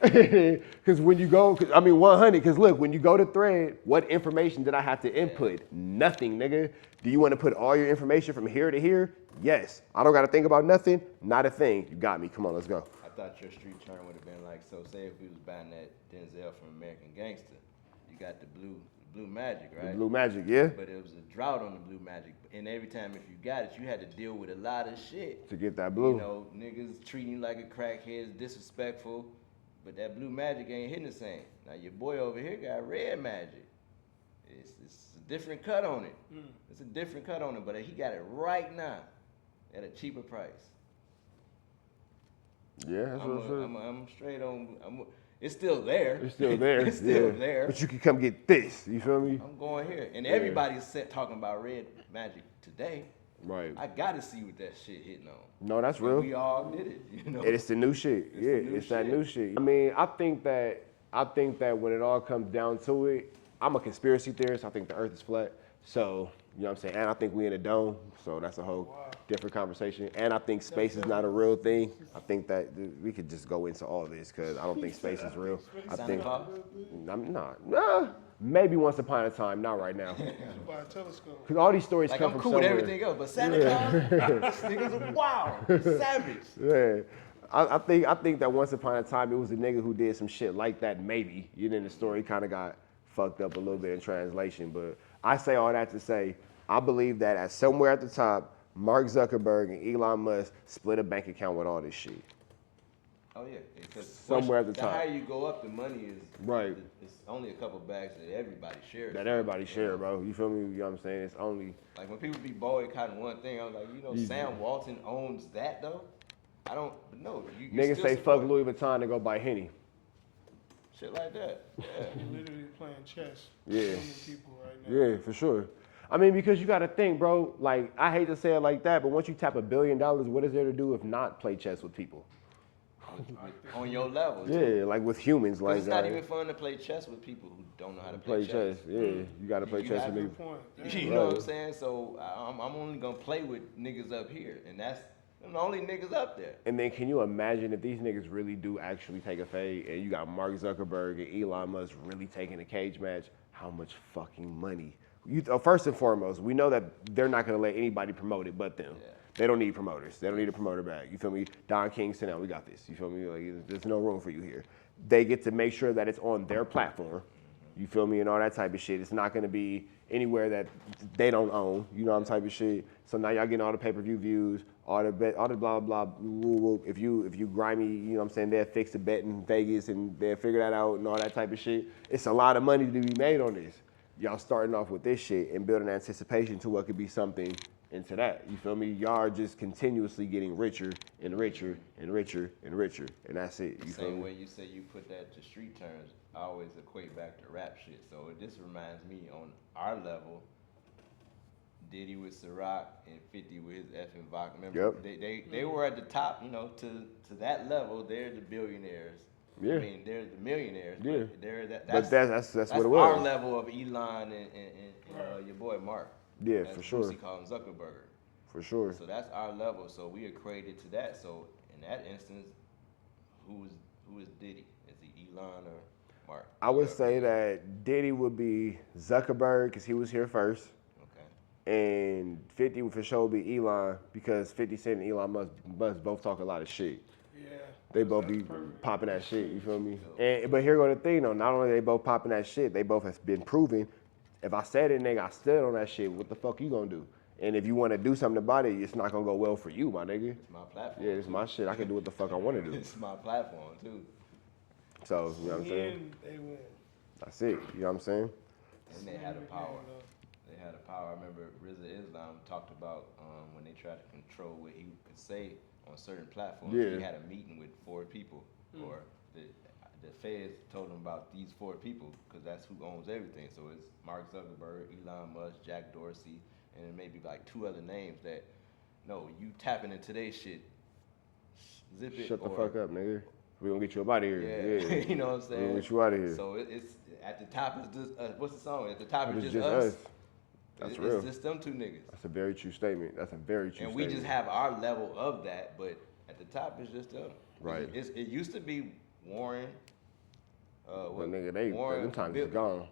Because when you go, 100, because look, when you go to Thread, what information did I have to input? Nothing, nigga. Do you want to put all your information from here to here? Yes. I don't got to think about nothing. Not a thing. You got me. Come on, let's go. I thought your street term would have been like, so say if we was buying that Denzel from American Gangster, you got the blue magic, right? The Blue Magic, yeah. But it was a drought on the blue magic, and every time if you got it, you had to deal with a lot of shit. To get that blue. Niggas treating you like a crackhead, disrespectful, but that blue magic ain't hitting the same. Now your boy over here got red magic. It's a different cut on it. It's a different cut on it, but he got it right now at a cheaper price. Yeah, that's what I'm saying. I'm straight on. It's still there. It's still there. It's still yeah. there. But you can come get this. You feel me? I'm going here, and Yeah. everybody's talking about red magic today. Right. I gotta see what that shit hitting on. No, that's And real. We all did it, It's the new shit. It's that new shit. I think that when it all comes down to it, I'm a conspiracy theorist. I think the earth is flat. So, you know what I'm saying? And I think we in a dome. So that's a whole different conversation. And I think space is not a real thing. I think that we could just go into all this because I don't think space is real. I think I'm not. Maybe once upon a time, not right now. By a telescope. Because all these stories Like, come I'm from cool somewhere. with everything else, but Santa Claus, this nigga's a wild, savage. Yeah. I think that once upon a time it was a nigga who did some shit like that, maybe. Then the story kind of got fucked up a little bit in translation. But I say all that to say, I believe that at somewhere at the top, Mark Zuckerberg and Elon Musk split a bank account with all this shit. Oh yeah, because Somewhere at the top. higher you go up, the money is Right. It's only a couple bags that everybody shares. That everybody share, bro. You feel me? You know what I'm saying? It's only. Like when people be boycotting one thing, I was like, You- Sam Walton owns that though. I don't know. You Niggas still say support fuck Louis Vuitton to go buy Henny. shit like that. Yeah. You're literally playing chess. Yeah. With so many people right now. Yeah, for sure. Because you got to think, bro. Like, I hate to say it like that, but once you tap $1 billion, what is there to do if not play chess with people? On your level. Yeah, like with humans. 'Cause Like, it's not even fun to play chess with people who don't know how to play chess. Yeah, you got to play chess have with a niggas. point. You know what I'm saying? So I'm only gonna play with niggas up here, and that's the only niggas up there. And then can you imagine if these niggas really do actually take a fade and you got Mark Zuckerberg and Elon Musk really taking a cage match, how much fucking money? First and foremost, we know that they're not going to let anybody promote it but them. They don't need promoters. They don't need a promoter back. You feel me? Don King, sit down. We got this. You feel me? Like, there's no room for you here. They get to make sure that it's on their platform. You feel me? And all that type of shit. It's not going to be anywhere that they don't own. You know what I'm type of shit. So now y'all getting all the pay-per-view views, all the blah, blah, blah. If you grimy, you know what I'm saying, they'll fix the bet in Vegas and they'll figure that out and all that type of shit. It's a lot of money to be made on this. Y'all starting off with this shit and building anticipation to what could be something into that. You feel me? Y'all are just continuously getting richer and richer and richer and richer. And that's it. You feel Same me? way you say you put that to street terms, I always equate back to rap shit. So this reminds me on our level, Diddy with Ciroc and 50 with his effing Vodka. Remember, they were at the top, you know, to that level. They're the billionaires. Yeah. I mean, they're the millionaires. Yeah. But they're But that's what it our was. level of Elon and your boy Mark. Yeah, That's for sure. Brucey call him Zuckerberg. For sure. So that's our level. So we equated to that. So in that instance, who is Diddy? Is he Elon or Mark? I would say that Diddy would be Zuckerberg because he was here first. Okay. And 50 would for sure be Elon because 50 Cent and Elon Musk both talk a lot of shit. Yeah. They both be popping that shit, you feel me? But here go the thing though, not only they both popping that shit, they both have been proven. If I said it, nigga, I stood on that shit, what the fuck you gonna do? And if you wanna do something about it, it's not gonna go well for you, my nigga. It's my platform. Yeah, it's my shit. I can do what the fuck I wanna do. It's my platform too. So, you know what I'm saying? They win. That's it, you know what I'm saying? And they had a power. They had a power. I remember Rizza Islam talked about when they tried to control what he could say on certain platforms. Yeah. He had a meeting with 4 people, or the feds told him about these 4 people because that's who owns everything. So it's Mark Zuckerberg, Elon Musk, Jack Dorsey, and then maybe like 2 other names that, no, you tapping into today's shit. Zip it. Shut the fuck up, nigga. We gonna get you up out of here. Yeah. You know what I'm saying? We gonna get you out of here. So it's at the top is just what's the song? At the top is It's just us. That's It's real. just them 2 niggas. That's a very true statement. That's a very true And statement. we just have our level of that, but at the top is just them. Right. It used to be Warren. But nigga, them times is gone.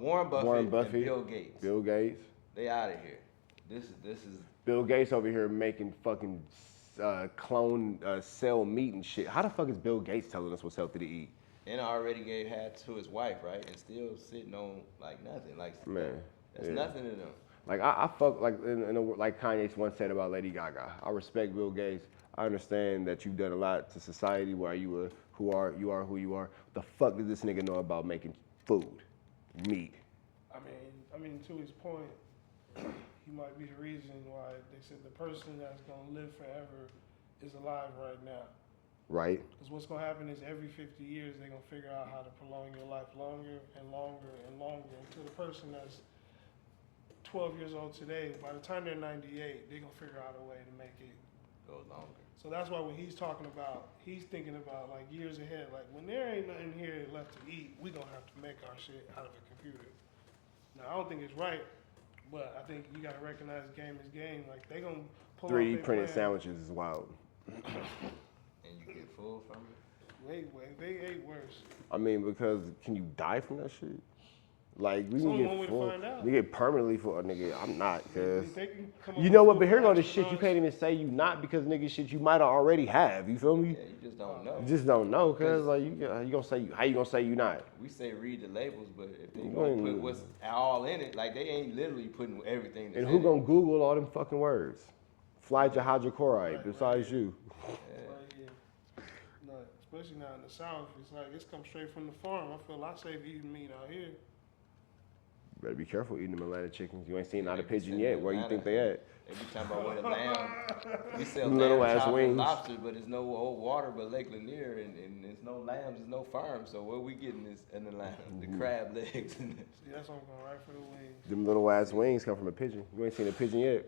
Warren Buffett and Bill Gates. Bill Gates. They out of here. This is Bill Gates over here making fucking clone cell meat and shit. How the fuck is Bill Gates telling us what's healthy to eat? and already gave half to his wife, right? And still sitting on like nothing. Like Man, that's yeah. nothing to them. Like I fuck like like Kanye once said about Lady Gaga. I respect Bill Gates. I understand that you've done a lot to society where you are who you are. The fuck does this nigga know about making food, meat? I mean, to his point, he might be the reason why they said the person that's gonna live forever is alive right now. Right. Because what's gonna happen is every 50 years they're gonna figure out how to prolong your life longer and longer and longer until the person that's 12 years old today, by the time they're 98, they're gonna figure out a way to make it go longer. So that's why when he's talking about, he's thinking about like years ahead. Like when there ain't nothing here left to eat, we gonna have to make our shit out of a computer. Now I don't think it's right, but I think you gotta recognize game is game. Like they gonna pull 3D off printed their plan. sandwiches is wild. And you get full from it? They ate worse. I mean, because can you die from that shit? Like we It's can only one way get to full. find out. We get permanently full. Nigga, I'm not, cause They can come up you with know what? full But here go the production shit you can't even say you not because nigga shit you might already have. You feel me? Yeah, you just don't know. You just don't know, cause like you gonna say how you gonna say you not? We say read the labels, but if they You gonna ain't- put what's all in it, like they ain't literally putting everything. And that's who in gonna Google all them fucking words? Flyhydrochloride besides you. Like, yeah. No, especially now in the South, it's like it's come straight from the farm. I feel I save eating meat out here. Better be careful eating them Atlanta chickens. You ain't seen not a They be pigeon sitting yet. in Where you Atlanta. think they at? They be talking about where the lamb. We sell Them little lamb ass chop and wings. lobster, but there's no old water but Lake Lanier, and there's no lambs, there's no farm. So where we getting this in Atlanta? The crab legs. See, that's what I'm going right for the wings. Them little ass wings come from a pigeon. You ain't seen a pigeon yet,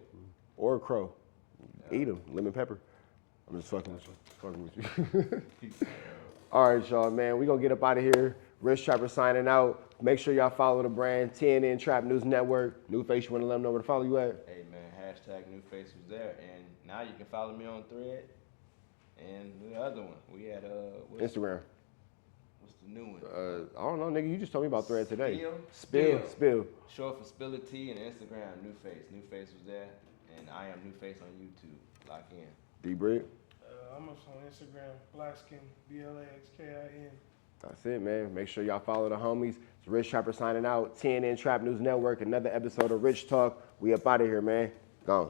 or a crow. Eat them, lemon pepper. I'm just fucking with you. Fucking with you. All right, y'all, man. We gonna get up out of here. Rich Trapper signing out. Make sure y'all follow the brand TNN Trap News Network. New face, you wanna let them know where to follow you at? Hey man, hashtag new face was there, and now you can follow me on Thread, and the other one we had Instagram. What's the new one? I don't know, nigga. You just told me about Thread today. Spill. Short for Spill It T, and Instagram New Face. New Face was there, and I am New Face on YouTube. Lock in. D-Brick. I'm up on Instagram, Blackskin, BLAXKIN. That's it, man. Make sure y'all follow the homies. It's Rich Trapper signing out. TNN Trap News Network. Another episode of Rich Talk. We up out of here, man. Gone.